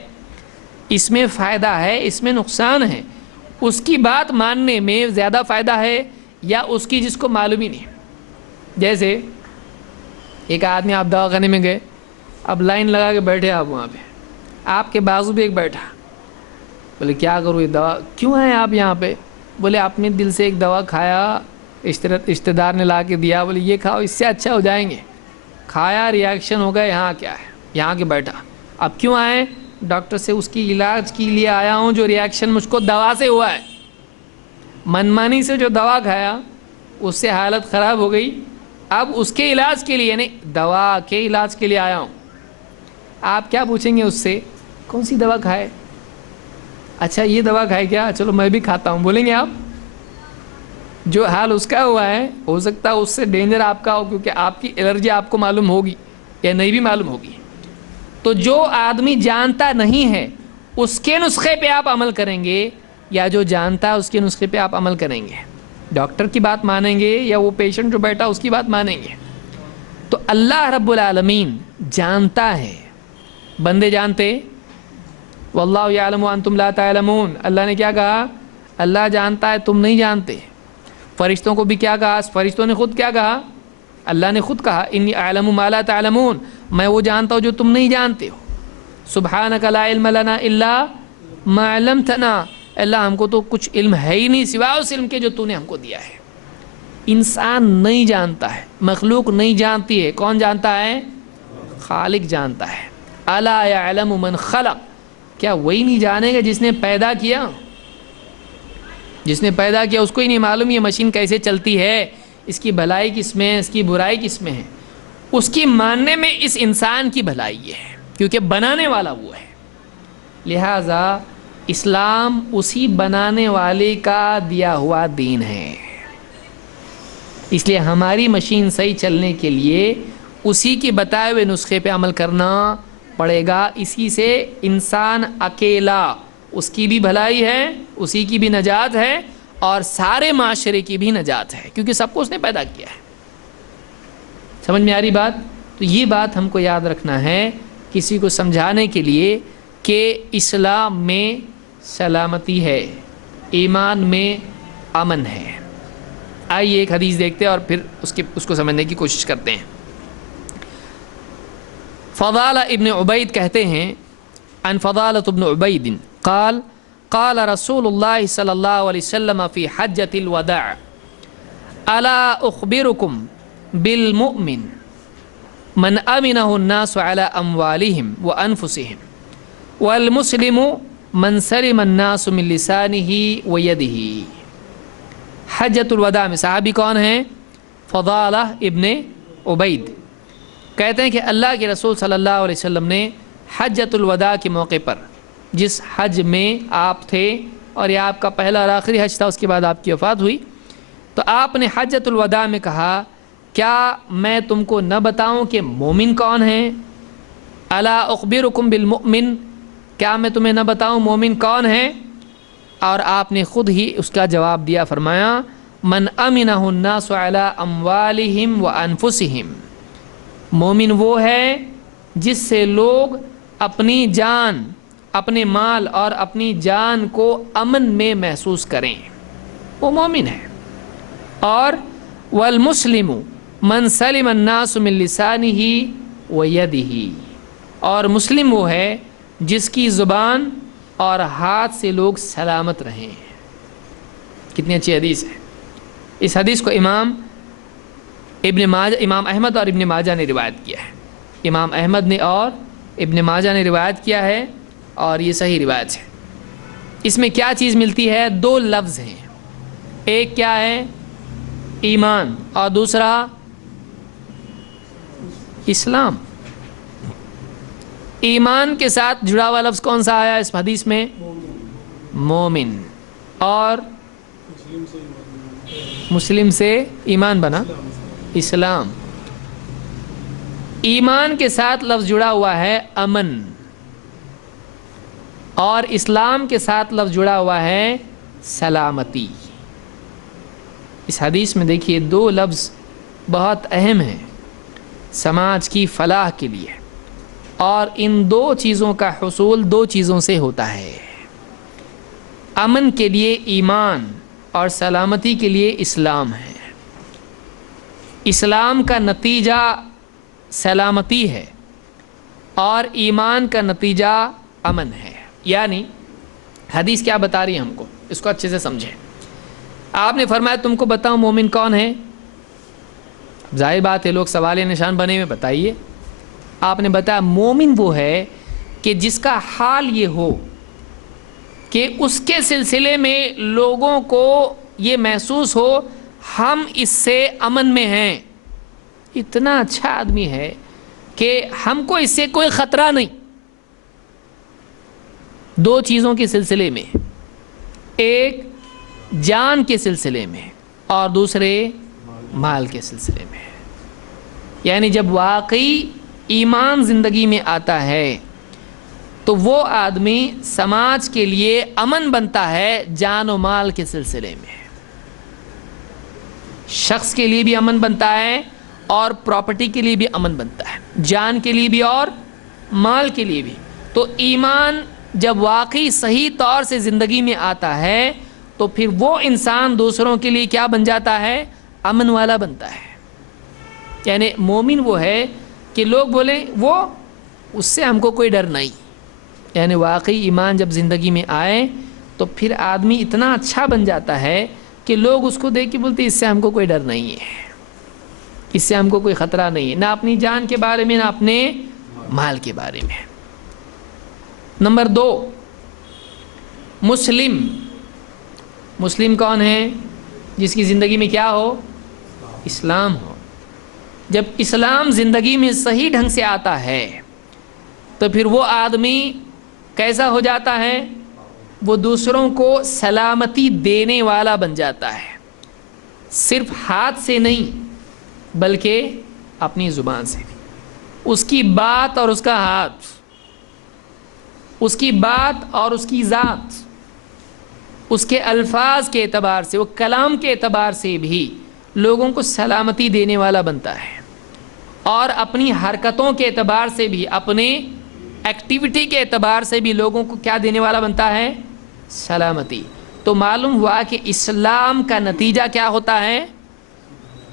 اس میں فائدہ ہے، اس میں نقصان ہے، اس کی بات ماننے میں زیادہ فائدہ ہے یا اس کی جس کو معلوم ہی نہیں. جیسے ایک آدمی، آپ دواخانے میں گئے، اب لائن لگا کے بیٹھے، آپ وہاں پہ، آپ کے بازو بھی ایک بیٹھا. بولے کیا کروں، یہ دوا کیوں ہے آپ یہاں پہ؟ بولے اپنے دل سے ایک دوا کھایا، رشتہ دار نے لا کے دیا, بولے یہ کھاؤ اس سے اچھا ہو جائیں گے. کھایا, ریاکشن ہو گیا, یہاں کیا ہے, یہاں کے بیٹھا. اب کیوں آئے؟ ڈاکٹر سے اس کی علاج کے لیے آیا ہوں, جو ریاکشن مجھ کو دوا سے ہوا ہے. منمانی سے جو دوا کھایا اس سے حالت خراب ہو گئی, اب اس کے علاج کے لیے نہیں, دوا کے علاج کے لیے آیا ہوں. آپ کیا پوچھیں گے اس سے؟ کون سی دوا کھائے؟ اچھا یہ دوا کھائے کیا, چلو میں بھی کھاتا ہوں, بولیں گے آپ؟ جو حال اس کا ہوا ہے ہو سکتا ہے اس سے ڈینجر آپ کا ہو, کیونکہ آپ کی الرجی آپ کو معلوم ہوگی یا نہیں بھی معلوم ہوگی. تو جو آدمی جانتا نہیں ہے اس کے نسخے پہ آپ عمل کریں گے, یا جو جانتا ہے اس کے نسخے پہ آپ عمل کریں گے؟ ڈاکٹر کی بات مانیں گے یا وہ پیشنٹ جو بیٹھا اس کی بات مانیں گے؟ تو اللہ رب العالمین جانتا ہے, بندے جانتے. واللہ یعلم وانتم لا تعلمون, اللہ نے کیا کہا؟ اللہ جانتا ہے تم نہیں جانتے. فرشتوں کو بھی کیا کہا؟ فرشتوں نے خود کیا کہا؟ اللہ نے خود کہا انی اعلم ما لا تعلمون, میں وہ جانتا ہوں جو تم نہیں جانتے ہو. سبحانک لا علم لنا الا ما علمتنا, اللہ ہم کو تو کچھ علم ہے ہی نہیں سوائے اس علم کے جو تو نے ہم کو دیا ہے. انسان نہیں جانتا ہے, مخلوق نہیں جانتی ہے, کون جانتا ہے؟ خالق جانتا ہے. الا یعلم من خلق, کیا وہی نہیں جانے گا جس نے پیدا کیا؟ جس نے پیدا کیا اس کو ہی نہیں معلوم یہ مشین کیسے چلتی ہے, اس کی بھلائی کس میں ہے, اس کی برائی کس میں ہے؟ اس کی ماننے میں اس انسان کی بھلائی ہے, کیونکہ بنانے والا وہ ہے. لہذا اسلام اسی بنانے والے کا دیا ہوا دین ہے. اس لیے ہماری مشین صحیح چلنے کے لیے اسی کے بتائے ہوئے نسخے پہ عمل کرنا پڑے گا. اسی سے انسان اکیلا, اس کی بھی بھلائی ہے, اسی کی بھی نجات ہے, اور سارے معاشرے کی بھی نجات ہے, کیونکہ سب کو اس نے پیدا کیا ہے. سمجھ میں آ رہی بات؟ تو یہ بات ہم کو یاد رکھنا ہے کسی کو سمجھانے کے لیے کہ اسلام میں سلامتی ہے, ایمان میں امن ہے. آئیے ایک حدیث دیکھتے ہیں اور پھر اس کو سمجھنے کی کوشش کرتے ہیں. فضالہ ابن عبید کہتے ہیں, عن فضالہ ابن عبید قال قال رسول اللہ صلی اللہ علیہ وسلم فی حجۃ الوداع الا اخبرکم بالمؤمن من امنہ الناس علی اموالہم وانفسہم والمسلم من سلم الناس من لسانہ ویدہ. حجۃ الوداع میں صحابی کون ہیں؟ فضالہ ابن عبید. کہتے ہیں کہ اللہ کے رسول صلی اللہ علیہ وسلم نے حجۃ الوداع کے موقع پر, جس حج میں آپ تھے اور یہ آپ کا پہلا اور آخری حج تھا, اس کے بعد آپ کی وفات ہوئی, تو آپ نے حجۃ الوداع میں کہا کیا میں تم کو نہ بتاؤں کہ مومن کون ہیں؟ الا اخبرکم بالمؤمن, کیا میں تمہیں نہ بتاؤں مومن کون ہے؟ اور آپ نے خود ہی اس کا جواب دیا, فرمایا من امنہ الناس علی اموالہم وانفسہم, مومن وہ ہے جس سے لوگ اپنی جان, اپنے مال اور اپنی جان کو امن میں محسوس کریں, وہ مومن ہے. اور والمسلم من سلم الناس من لسانہ ویدہ, اور مسلم وہ ہے جس کی زبان اور ہاتھ سے لوگ سلامت رہیں. کتنی اچھی حدیث ہے. اس حدیث کو امام احمد اور ابن ماجہ نے روایت کیا ہے. امام احمد نے اور ابن ماجہ نے روایت کیا ہے, اور یہ صحیح روایت ہے. اس میں کیا چیز ملتی ہے؟ دو لفظ ہیں, ایک کیا ہے؟ ایمان, اور دوسرا اسلام. ایمان کے ساتھ جڑا ہوا لفظ کون سا آیا اس حدیث میں؟ مومن. اور مسلم سے ایمان بنا اسلام. ایمان کے ساتھ لفظ جڑا ہوا ہے امن, اور اسلام کے ساتھ لفظ جڑا ہوا ہے سلامتی. اس حدیث میں دیکھیے دو لفظ بہت اہم ہیں سماج کی فلاح کے لیے, اور ان دو چیزوں کا حصول دو چیزوں سے ہوتا ہے. امن کے لیے ایمان اور سلامتی کے لیے اسلام ہے. اسلام کا نتیجہ سلامتی ہے اور ایمان کا نتیجہ امن ہے. یعنی حدیث کیا بتا رہی ہے ہم کو, اس کو اچھے سے سمجھیں. آپ نے فرمایا تم کو بتاؤں مومن کون ہے؟ ظاہر بات ہے لوگ سوال نشان بنے ہوئے بتائیے. آپ نے بتایا مومن وہ ہے کہ جس کا حال یہ ہو کہ اس کے سلسلے میں لوگوں کو یہ محسوس ہو ہم اس سے امن میں ہیں. اتنا اچھا آدمی ہے کہ ہم کو اس سے کوئی خطرہ نہیں. دو چیزوں کے سلسلے میں، ایک جان کے سلسلے میں اور دوسرے مال کے سلسلے میں. یعنی جب واقعی ایمان زندگی میں آتا ہے تو وہ آدمی سماج کے لیے امن بنتا ہے جان و مال کے سلسلے میں. شخص کے لیے بھی امن بنتا ہے اور پراپرٹی کے لیے بھی امن بنتا ہے، جان کے لیے بھی اور مال کے لیے بھی. تو ایمان جب واقعی صحیح طور سے زندگی میں آتا ہے تو پھر وہ انسان دوسروں کے لیے کیا بن جاتا ہے؟ امن والا بنتا ہے. یعنی مومن وہ ہے کہ لوگ بولیں وہ اس سے ہم کو کوئی ڈر نہیں. یعنی واقعی ایمان جب زندگی میں آئے تو پھر آدمی اتنا اچھا بن جاتا ہے کہ لوگ اس کو دیکھ کے بولتے اس سے ہم کو کوئی ڈر نہیں ہے، اس سے ہم کو کوئی خطرہ نہیں ہے، نہ اپنی جان کے بارے میں نہ اپنے مال کے بارے میں. نمبر 2، مسلم. مسلم کون ہے؟ جس کی زندگی میں کیا ہو؟ اسلام ہو. جب اسلام زندگی میں صحیح ڈھنگ سے آتا ہے تو پھر وہ آدمی کیسا ہو جاتا ہے؟ وہ دوسروں کو سلامتی دینے والا بن جاتا ہے. صرف ہاتھ سے نہیں بلکہ اپنی زبان سے بھی. اس کی بات اور اس کا ہاتھ، اس کی بات اور اس کی ذات، اس کے الفاظ کے اعتبار سے، وہ کلام کے اعتبار سے بھی لوگوں کو سلامتی دینے والا بنتا ہے. اور اپنی حرکتوں کے اعتبار سے بھی، اپنے ایکٹیویٹی کے اعتبار سے بھی لوگوں کو کیا دینے والا بنتا ہے؟ سلامتی. تو معلوم ہوا کہ اسلام کا نتیجہ کیا ہوتا ہے؟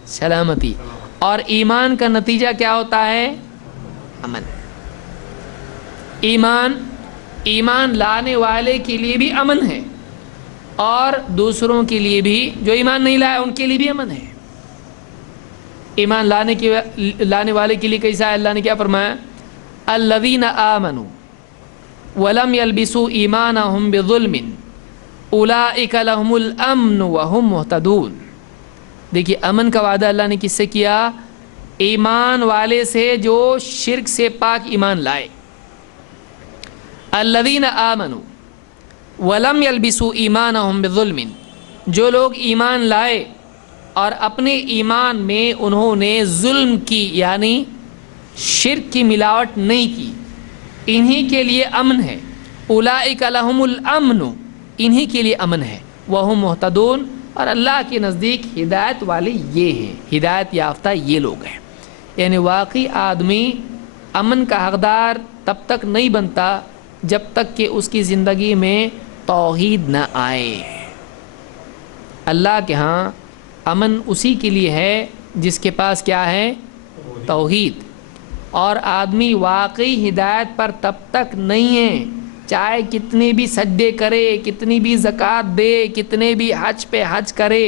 سلامتی. اور ایمان کا نتیجہ کیا ہوتا ہے؟ امن. ایمان لانے والے کے لیے بھی امن ہے اور دوسروں کے لیے بھی، جو ایمان نہیں لائے ان کے لیے بھی امن ہے. ایمان لانے والے کے لیے کیسا ہے؟ اللہ نے کیا فرمایا؟ الذین آمنوا ولم یلبسوا ایمانہم بظلم اولئک لہم الامن وہم مہتدون. دیکھیے امن کا وعدہ اللہ نے کس سے کیا؟ ایمان والے سے جو شرک سے پاک ایمان لائے. الذین آمنوا ولم یلبسوا ایمانہم بظلم، جو لوگ ایمان لائے اور اپنے ایمان میں انہوں نے ظلم کی یعنی شرک کی ملاوٹ نہیں کی، انہی کے لیے امن ہے. اولئک لہم الامن، انہی کے لیے امن ہے. وہم مہتدون، اور اللہ کے نزدیک ہدایت والے یہ ہیں، ہدایت یافتہ یہ لوگ ہیں. یعنی واقعی آدمی امن کا حقدار تب تک نہیں بنتا جب تک کہ اس کی زندگی میں توحید نہ آئے. اللہ کے ہاں امن اسی کے لیے ہے جس کے پاس کیا ہے؟ توحید. اور آدمی واقعی ہدایت پر تب تک نہیں ہے چاہے کتنے بھی سجدے کرے، کتنی بھی زکوٰۃ دے، کتنے بھی حج پہ حج کرے،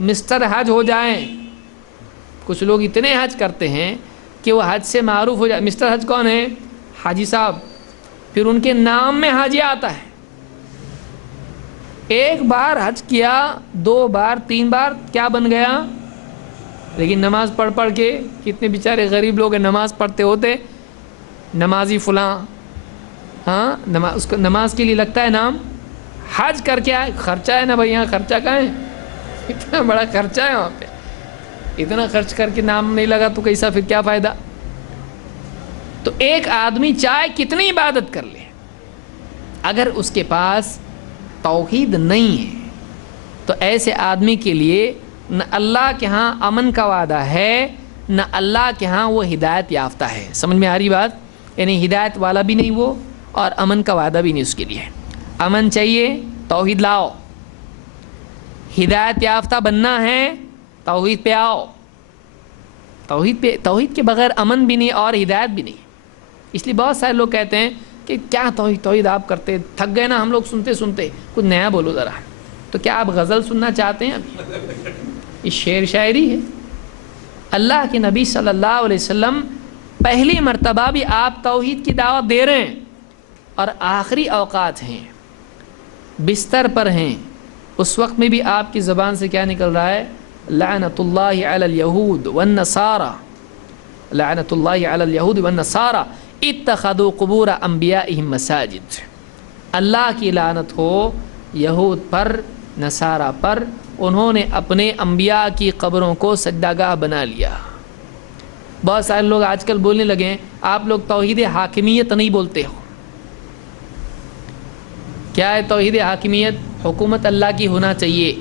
مسٹر حج ہو جائیں. کچھ لوگ اتنے حج کرتے ہیں کہ وہ حج سے معروف ہو جائے. مسٹر حج کون ہے؟ حاجی صاحب. پھر ان کے نام میں حاجی آتا ہے. ایک بار حج کیا، 2 بار 3 بار کیا بن گیا؟ لیکن نماز پڑھ کے کتنے بیچارے غریب لوگ ہیں نماز پڑھتے ہوتے نمازی فلاں، ہاں اس کو نماز کے لیے لگتا ہے نام. حج کر کے آئے، خرچہ ہے نا بھائی، یہاں خرچہ کہاں ہے؟ اتنا بڑا خرچہ ہے وہاں پہ. اتنا خرچ کر کے نام نہیں لگا تو کیسا، پھر کیا فائدہ؟ تو ایک آدمی چاہے کتنی عبادت کر لے، اگر اس کے پاس توحید نہیں ہے تو ایسے آدمی کے لیے نہ اللہ کے ہاں امن کا وعدہ ہے، نہ اللہ کے ہاں وہ ہدایت یافتہ ہے. سمجھ میں آ رہی بات؟ یعنی ہدایت والا بھی نہیں وہ اور امن کا وعدہ بھی نہیں اس کے لیے. امن چاہیے توحید لاؤ، ہدایت یافتہ بننا ہے توحید پہ آؤ. توحید کے بغیر امن بھی نہیں اور ہدایت بھی نہیں. اس لیے بہت سارے لوگ کہتے ہیں کہ کیا توحید آپ کرتے، تھک گئے نا ہم لوگ سنتے کچھ نیا بولو ذرا. تو کیا آپ غزل سننا چاہتے ہیں؟ ابھی یہ شعر شاعری ہے. اللہ کے نبی صلی اللہ علیہ وسلم پہلی مرتبہ بھی آپ توحید کی دعوت دے رہے ہیں اور آخری اوقات ہیں، بستر پر ہیں، اس وقت میں بھی آپ کی زبان سے کیا نکل رہا ہے؟ لعنت اللہ علی الیہود والنصارى، لعنت اللہ علی الیہود والنصارى اتخذوا قبور انبیائہم مساجد. اللہ کی لعنت ہو یہود پر، نصارہ پر، انہوں نے اپنے انبیاء کی قبروں کو سجدہ بنا لیا. بہت سارے لوگ آج کل بولنے لگے ہیں آپ لوگ توحید حاکمیت نہیں بولتے ہو. کیا ہے توحید حاکمیت؟ حکومت اللہ کی ہونا چاہیے،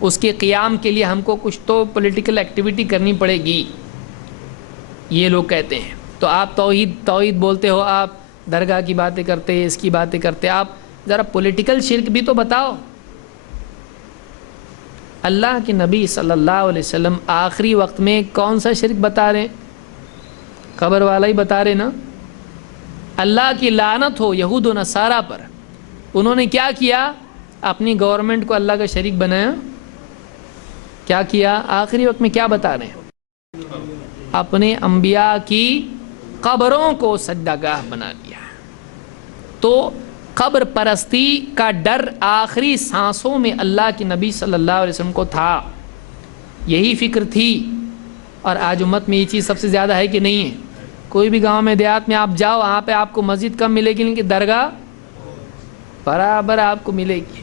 اس کے قیام کے لیے ہم کو کچھ تو پولیٹیکل ایکٹیویٹی کرنی پڑے گی، یہ لوگ کہتے ہیں. تو آپ توحید بولتے ہو، آپ درگاہ کی باتیں کرتے، اس کی باتیں کرتے، آپ ذرا پولیٹیکل شرک بھی تو بتاؤ. اللہ کے نبی صلی اللہ علیہ وسلم آخری وقت میں کون سا شرک بتا رہے ہیں؟ قبر والا ہی بتا رہے نا. اللہ کی لعنت ہو یہود و نصارہ پر. انہوں نے کیا کیا؟ اپنی گورنمنٹ کو اللہ کا شریک بنایا. کیا کیا؟ آخری وقت میں کیا بتا رہے ہیں؟ اپنے انبیاء کی قبروں کو سجدہ گاہ بنا لیا. تو قبر پرستی کا ڈر آخری سانسوں میں اللہ کے نبی صلی اللہ علیہ وسلم کو تھا، یہی فکر تھی. اور آج امت میں یہ چیز سب سے زیادہ ہے کہ نہیں ہے؟ کوئی بھی گاؤں میں دیہات میں آپ جاؤ، وہاں پہ آپ کو مسجد کم ملے گی لیکن درگاہ برابر آپ کو ملے گی.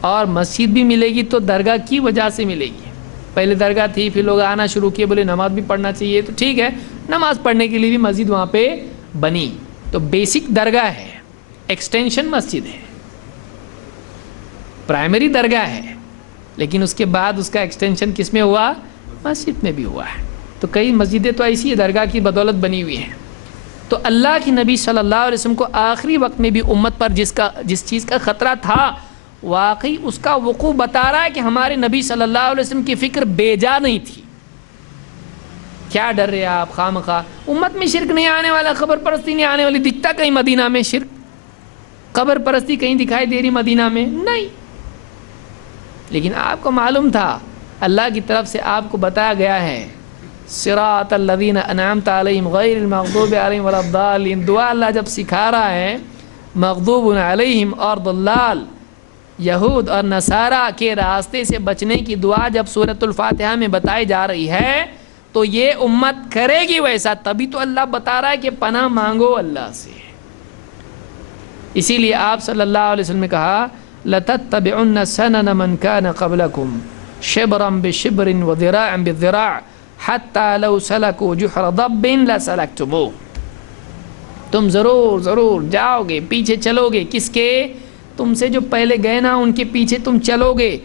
اور مسجد بھی ملے گی تو درگاہ کی وجہ سے ملے گی. پہلے درگاہ تھی، پھر لوگ آنا شروع کیے، بولے نماز بھی پڑھنا چاہیے، تو ٹھیک ہے نماز پڑھنے کے لیے بھی مسجد وہاں پہ بنی. تو بیسک درگاہ ہے، ایکسٹینشن مسجد ہے، پرائمری درگاہ ہے، لیکن اس کے بعد اس کا ایکسٹینشن کس میں ہوا؟ مسجد میں بھی ہوا ہے. تو کئی مسجدیں تو ایسی ہے درگاہ کی بدولت بنی ہوئی ہیں. تو اللہ کی نبی صلی اللہ علیہ وسلم کو آخری وقت میں بھی امت پر جس چیز کا خطرہ تھا، واقعی اس کا وقوع بتا رہا ہے کہ ہمارے نبی صلی اللہ علیہ وسلم کی فکر بے جا نہیں تھی. کیا ڈر رہے آپ خواہ امت میں شرک نہیں آنے والا، قبر پرستی نہیں آنے والی. دکھتا کہیں مدینہ میں شرک؟ قبر پرستی کہیں دکھائی دے رہی مدینہ میں؟ نہیں. لیکن آپ کو معلوم تھا، اللہ کی طرف سے آپ کو بتایا گیا ہے صراط الذین انعمت علیہم غیر المغضوب علیہم ولا الضالین. دعا اللہ جب سکھا رہا ہے مغضوب علیہم اور ضلال، یہود اور نصارہ کے راستے سے بچنے کی دعا جب سورۃ الفاتحہ میں بتائی جا رہی ہے تو یہ امت کرے گی ویسا. تبھی تو اللہ بتا رہا ہے کہ پناہ مانگو اللہ سے. اسی لیے آپ صلی اللہ علیہ وسلم نے کہا لَتَتَّبِعُنَّ سَنَنَ مَنْ كَانَ قَبْلَكُمْ شِبْرًا بِشِبْرٍ وَذِرَاعًا بِالذِّرَاعِ حَتَّى لَوْ سَلَكُوا جُحْرَ ضَبٍّ لَسَلَكْتُمُوهُ. تم ضرور جاؤ گے، پیچھے چلو گے. کس کے؟ تم سے جو پہلے گئے نا ان کے پیچھے تم چلو گے.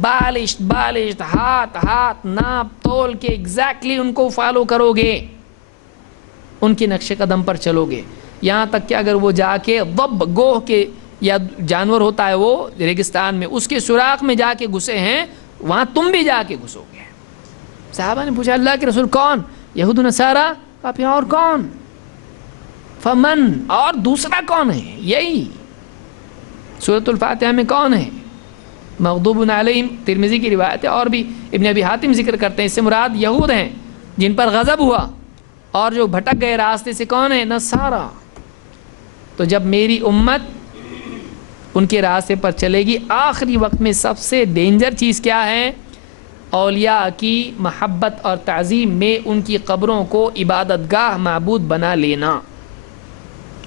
بالشت ہاتھ ناپ تول کے ایگزیکٹلی ان کو فالو کرو گے، ان کے نقش قدم پر چلو گے. یہاں تک کہ اگر وہ جا کے ضب گوہ کے یا جانور ہوتا ہے وہ ریگستان میں، اس کے سوراخ میں جا کے گھسے ہیں، وہاں تم بھی جا کے گھسو گے. صحابہ نے پوچھا اللہ کے رسول کون؟ یہود و نصارہ. کہا اور کون؟ فمن، اور دوسرا کون ہے؟ یہی سورۃ الفاتحہ میں کون ہے؟ مغضوب علیہم. ترمذی کی روایت ہے، اور بھی ابن ابی حاتم ذکر کرتے ہیں، اس سے مراد یہود ہیں جن پر غضب ہوا. اور جو بھٹک گئے راستے سے کون ہے؟ نصارہ. تو جب میری امت ان کے راستے پر چلے گی، آخری وقت میں سب سے ڈینجر چیز کیا ہے؟ اولیاء کی محبت اور تعظیم میں ان کی قبروں کو عبادت گاہ معبود بنا لینا.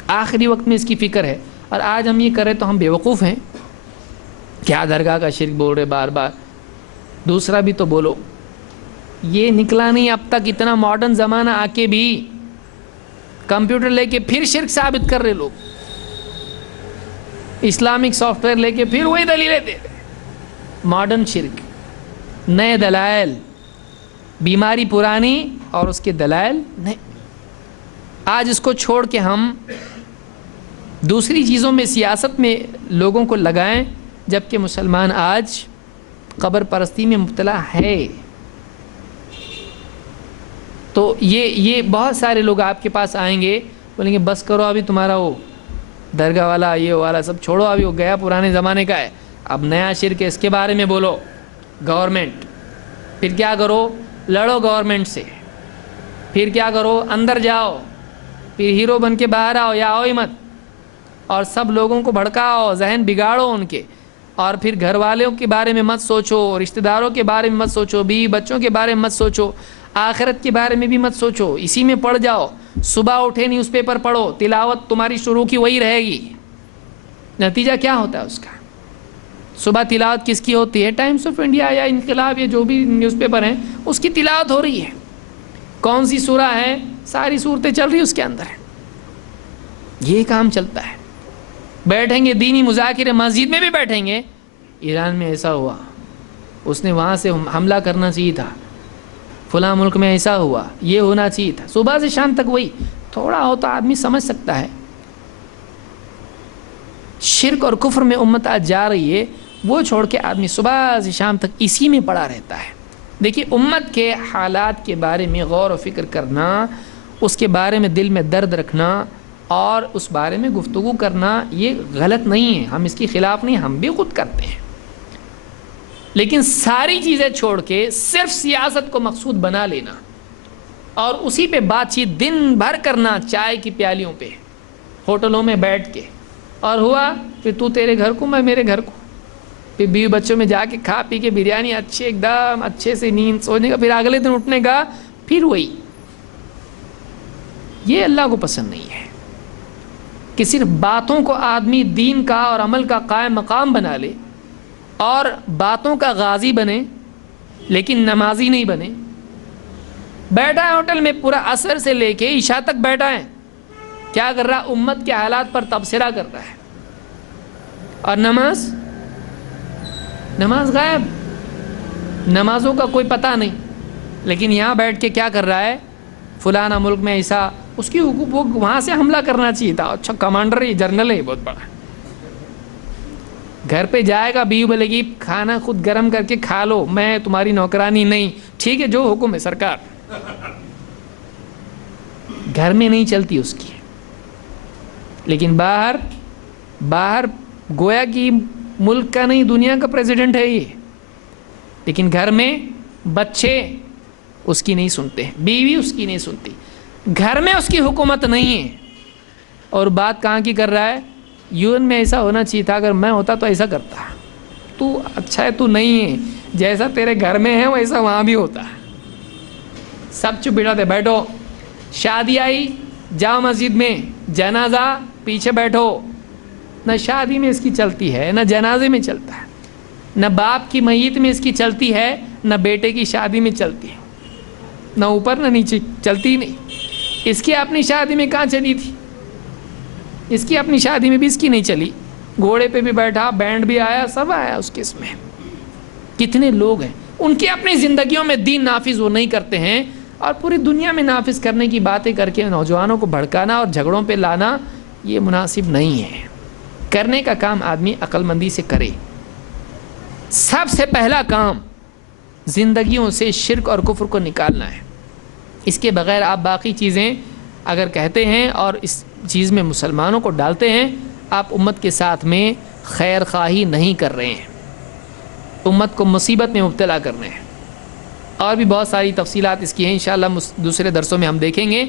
آخری وقت میں اس کی فکر ہے. اور آج ہم یہ کریں تو ہم بیوقوف ہیں. کیا درگاہ کا شرک بول رہے بار بار؟ دوسرا بھی تو بولو. یہ نکلا نہیں اب تک. اتنا ماڈرن زمانہ آ کے بھی کمپیوٹر لے کے پھر شرک ثابت کر رہے لوگ، اسلامک سافٹ ویئر لے کے پھر وہی دلیلیں دے رہے. ماڈرن شرک، نئے دلائل، بیماری پرانی اور اس کے دلائل نئے. آج اس کو چھوڑ کے ہم دوسری چیزوں میں، سیاست میں لوگوں کو لگائیں، جبکہ مسلمان آج قبر پرستی میں مبتلا ہے. تو یہ بہت سارے لوگ آپ کے پاس آئیں گے، بولیں گے بس کرو ابھی تمہارا وہ درگاہ والا یہ والا سب چھوڑو، ابھی وہ گیا پرانے زمانے کا ہے. اب نیا شرک ہے اس کے بارے میں بولو، گورنمنٹ. پھر کیا کرو؟ لڑو گورنمنٹ سے. پھر کیا کرو؟ اندر جاؤ، پھر ہیرو بن کے باہر آؤ یا آؤ ہی مت، اور سب لوگوں کو بھڑکاؤ، ذہن بگاڑو ان کے. اور پھر گھر والوں کے بارے میں مت سوچو، رشتہ داروں کے بارے میں مت سوچو، بیوی بچوں کے بارے میں مت سوچو، آخرت کے بارے میں بھی مت سوچو، اسی میں پڑ جاؤ. صبح اٹھے نیوز پیپر پڑھو، تلاوت تمہاری شروع کی وہی رہے گی. نتیجہ کیا ہوتا ہے اس کا؟ صبح تلاوت کس کی ہوتی ہے؟ ٹائمز آف انڈیا یا انقلاب یا جو بھی نیوز پیپر ہیں اس کی تلاوت ہو رہی ہے. کون سی سورہ ہے؟ ساری صورتیں چل رہی اس کے اندر. یہ کام چلتا ہے. بیٹھیں گے دینی مذاکرے، مسجد میں بھی بیٹھیں گے. ایران میں ایسا ہوا، اس نے وہاں سے حملہ کرنا چاہیے تھا، فلاں ملک میں ایسا ہوا، یہ ہونا چاہیے تھا. صبح سے شام تک وہی. تھوڑا ہو تو آدمی سمجھ سکتا ہے. شرک اور کفر میں امت آج جا رہی ہے، وہ چھوڑ کے آدمی صبح سے شام تک اسی میں پڑا رہتا ہے. دیکھیے، امت کے حالات کے بارے میں غور و فکر کرنا، اس کے بارے میں دل میں درد رکھنا اور اس بارے میں گفتگو کرنا یہ غلط نہیں ہے. ہم اس کے خلاف نہیں، ہم بھی خود کرتے ہیں. لیکن ساری چیزیں چھوڑ کے صرف سیاست کو مقصود بنا لینا اور اسی پہ بات چیت دن بھر کرنا، چائے کی پیالیوں پہ، ہوٹلوں میں بیٹھ کے، اور ہوا پھر تو تیرے گھر کو میں میرے گھر کو، پھر بیوی بچوں میں جا کے کھا پی کے بریانی اچھے ایک دم اچھے سے نیند سونے کا، پھر اگلے دن اٹھنے کا پھر وہی. یہ اللہ کو پسند نہیں ہے کہ صرف باتوں کو آدمی دین کا اور عمل کا قائم مقام بنا لے اور باتوں کا غازی بنے لیکن نمازی نہیں بنے. بیٹھا ہے ہوٹل میں پورا عصر سے لے کے عشاء تک بیٹھا ہے، کیا کر رہا؟ امت کے حالات پر تبصرہ کر رہا ہے. اور نماز غائب، نمازوں کا کوئی پتہ نہیں. لیکن یہاں بیٹھ کے کیا کر رہا ہے؟ فلانا ملک میں ایسا، اس کی حقوق، وہ وہاں سے حملہ کرنا چاہیے تھا. اچھا کمانڈر ہے، جنرل ہے بہت بڑا. گھر پہ جائے گا، بیوی بولے گی کھانا خود گرم کر کے کھا لو، میں تمہاری نوکرانی نہیں. ٹھیک ہے، جو حکم ہے سرکار. گھر میں نہیں چلتی اس کی. لیکن باہر گویا کہ ملک کا نہیں دنیا کا پریزیڈنٹ ہے یہ. لیکن گھر میں بچے اس کی نہیں سنتے، بیوی اس کی نہیں سنتی، گھر میں اس کی حکومت نہیں ہے. اور بات کہاں کی کر رہا ہے؟ یون میں ایسا ہونا چاہیے تھا، اگر میں ہوتا تو ایسا کرتا. تو اچھا ہے، تو نہیں ہے، جیسا تیرے گھر میں ہے ویسا وہاں بھی ہوتا. سب چپ بیٹھا تھے، بیٹھو. شادی آئی، جاؤ مسجد میں، جنازہ پیچھے بیٹھو. نہ شادی میں اس کی چلتی ہے، نہ جنازے میں چلتا ہے، نہ باپ کی میت میں اس کی چلتی ہے، نہ بیٹے کی شادی میں چلتی ہے، نہ اوپر نہ نیچے، چلتی ہی نہیں. اس کی اپنی شادی میں کہاں چلی تھی؟ اس کی اپنی شادی میں بھی اس کی نہیں چلی. گھوڑے پہ بھی بیٹھا، بینڈ بھی آیا، سب آیا اس کے. اس میں کتنے لوگ ہیں ان کی اپنی زندگیوں میں دین نافذ وہ نہیں کرتے ہیں، اور پوری دنیا میں نافذ کرنے کی باتیں کر کے نوجوانوں کو بھڑکانا اور جھگڑوں پہ لانا یہ مناسب نہیں ہے. کرنے کا کام آدمی عقل مندی سے کرے. سب سے پہلا کام زندگیوں سے شرک اور کفر کو نکالنا ہے. اس کے بغیر آپ باقی چیزیں اگر کہتے ہیں اور اس چیز میں مسلمانوں کو ڈالتے ہیں، آپ امت کے ساتھ میں خیر خواہی نہیں کر رہے ہیں، امت کو مصیبت میں مبتلا کر رہے ہیں. اور بھی بہت ساری تفصیلات اس کی ہیں، انشاءاللہ دوسرے درسوں میں ہم دیکھیں گے.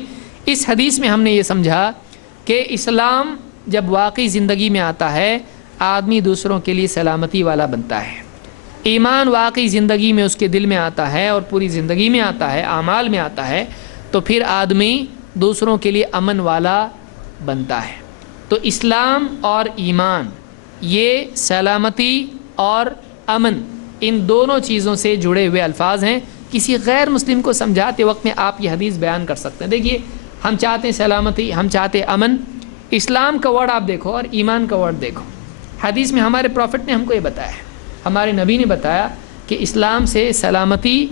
اس حدیث میں ہم نے یہ سمجھا کہ اسلام جب واقعی زندگی میں آتا ہے، آدمی دوسروں کے لیے سلامتی والا بنتا ہے. ایمان واقعی زندگی میں اس کے دل میں آتا ہے اور پوری زندگی میں آتا ہے، اعمال میں آتا ہے، تو پھر آدمی دوسروں کے لیے امن والا بنتا ہے. تو اسلام اور ایمان یہ سلامتی اور امن، ان دونوں چیزوں سے جڑے ہوئے الفاظ ہیں. کسی غیر مسلم کو سمجھاتے وقت میں آپ یہ حدیث بیان کر سکتے ہیں. دیکھیے، ہم چاہتے ہیں سلامتی، ہم چاہتے ہیں امن. اسلام کا ورڈ آپ دیکھو اور ایمان کا ورڈ دیکھو. حدیث میں ہمارے پروفٹ نے ہم کو یہ بتایا ہے، ہمارے نبی نے بتایا کہ اسلام سے سلامتی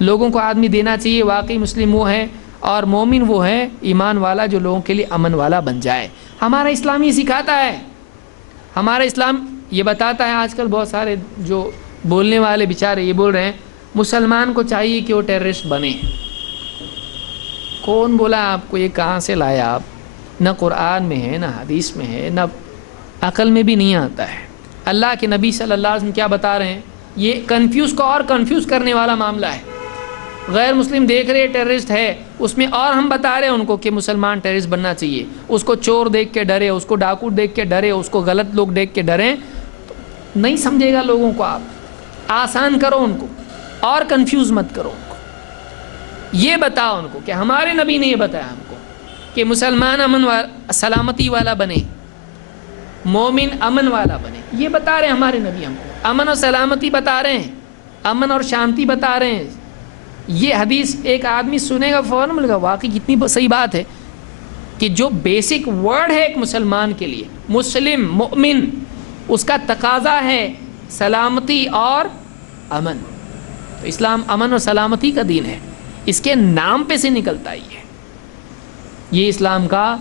لوگوں کو آدمی دینا چاہیے. واقعی مسلم وہ ہے اور مومن وہ ہے، ایمان والا جو لوگوں کے لیے امن والا بن جائے. ہمارا اسلام یہ سکھاتا ہے. ہمارا اسلام یہ بتاتا ہے. آج کل بہت سارے جو بولنے والے بیچارے یہ بول رہے ہیں مسلمان کو چاہیے کہ وہ ٹیررسٹ بنے. کون بولا آپ کو؟ یہ کہاں سے لایا آپ؟ نہ قرآن میں ہے، نہ حدیث میں ہے، نہ عقل میں بھی نہیں آتا ہے. اللہ کے نبی صلی اللہ علیہ وسلم کیا بتا رہے ہیں؟ یہ کنفیوز کو اور کنفیوز کرنے والا معاملہ ہے. غیر مسلم دیکھ رہے ٹیررسٹ ہے، اس میں اور ہم بتا رہے ہیں ان کو کہ مسلمان ٹیررسٹ بننا چاہیے. اس کو چور دیکھ کے ڈرے، اس کو ڈاکو دیکھ کے ڈرے، اس کو غلط لوگ دیکھ کے ڈریں، نہیں سمجھے گا لوگوں کو. آپ آسان کرو ان کو اور کنفیوز مت کرو ان کو. یہ بتاؤ ان کو کہ ہمارے نبی نے یہ بتایا ہم کو کہ مسلمان امن سلامتی والا بنے، مومن امن والا بنے. یہ بتا رہے ہیں ہمارے نبی ہم کو، امن اور سلامتی بتا رہے ہیں، امن اور شانتی بتا رہے ہیں. یہ حدیث ایک آدمی سنے گا فوراً ملے گا واقعی کتنی صحیح بات ہے کہ جو بیسک ورڈ ہے ایک مسلمان کے لیے، مسلم مؤمن، اس کا تقاضا ہے سلامتی اور امن. تو اسلام امن اور سلامتی کا دین ہے، اس کے نام پہ سے نکلتا ہی ہے. یہ اسلام کا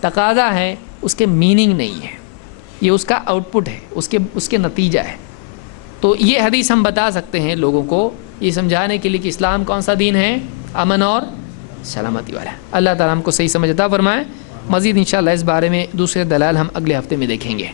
تقاضا ہے، اس کے میننگ نہیں ہے، یہ اس کا آؤٹ پٹ ہے، اس کے نتیجہ ہے. تو یہ حدیث ہم بتا سکتے ہیں لوگوں کو یہ سمجھانے کے لیے کہ اسلام کون سا دین ہے، امن اور سلامتی والا. اللہ تعالیٰ ہم کو صحیح سمجھ عطا فرمائے. مزید انشاءاللہ اس بارے میں دوسرے دلائل ہم اگلے ہفتے میں دیکھیں گے.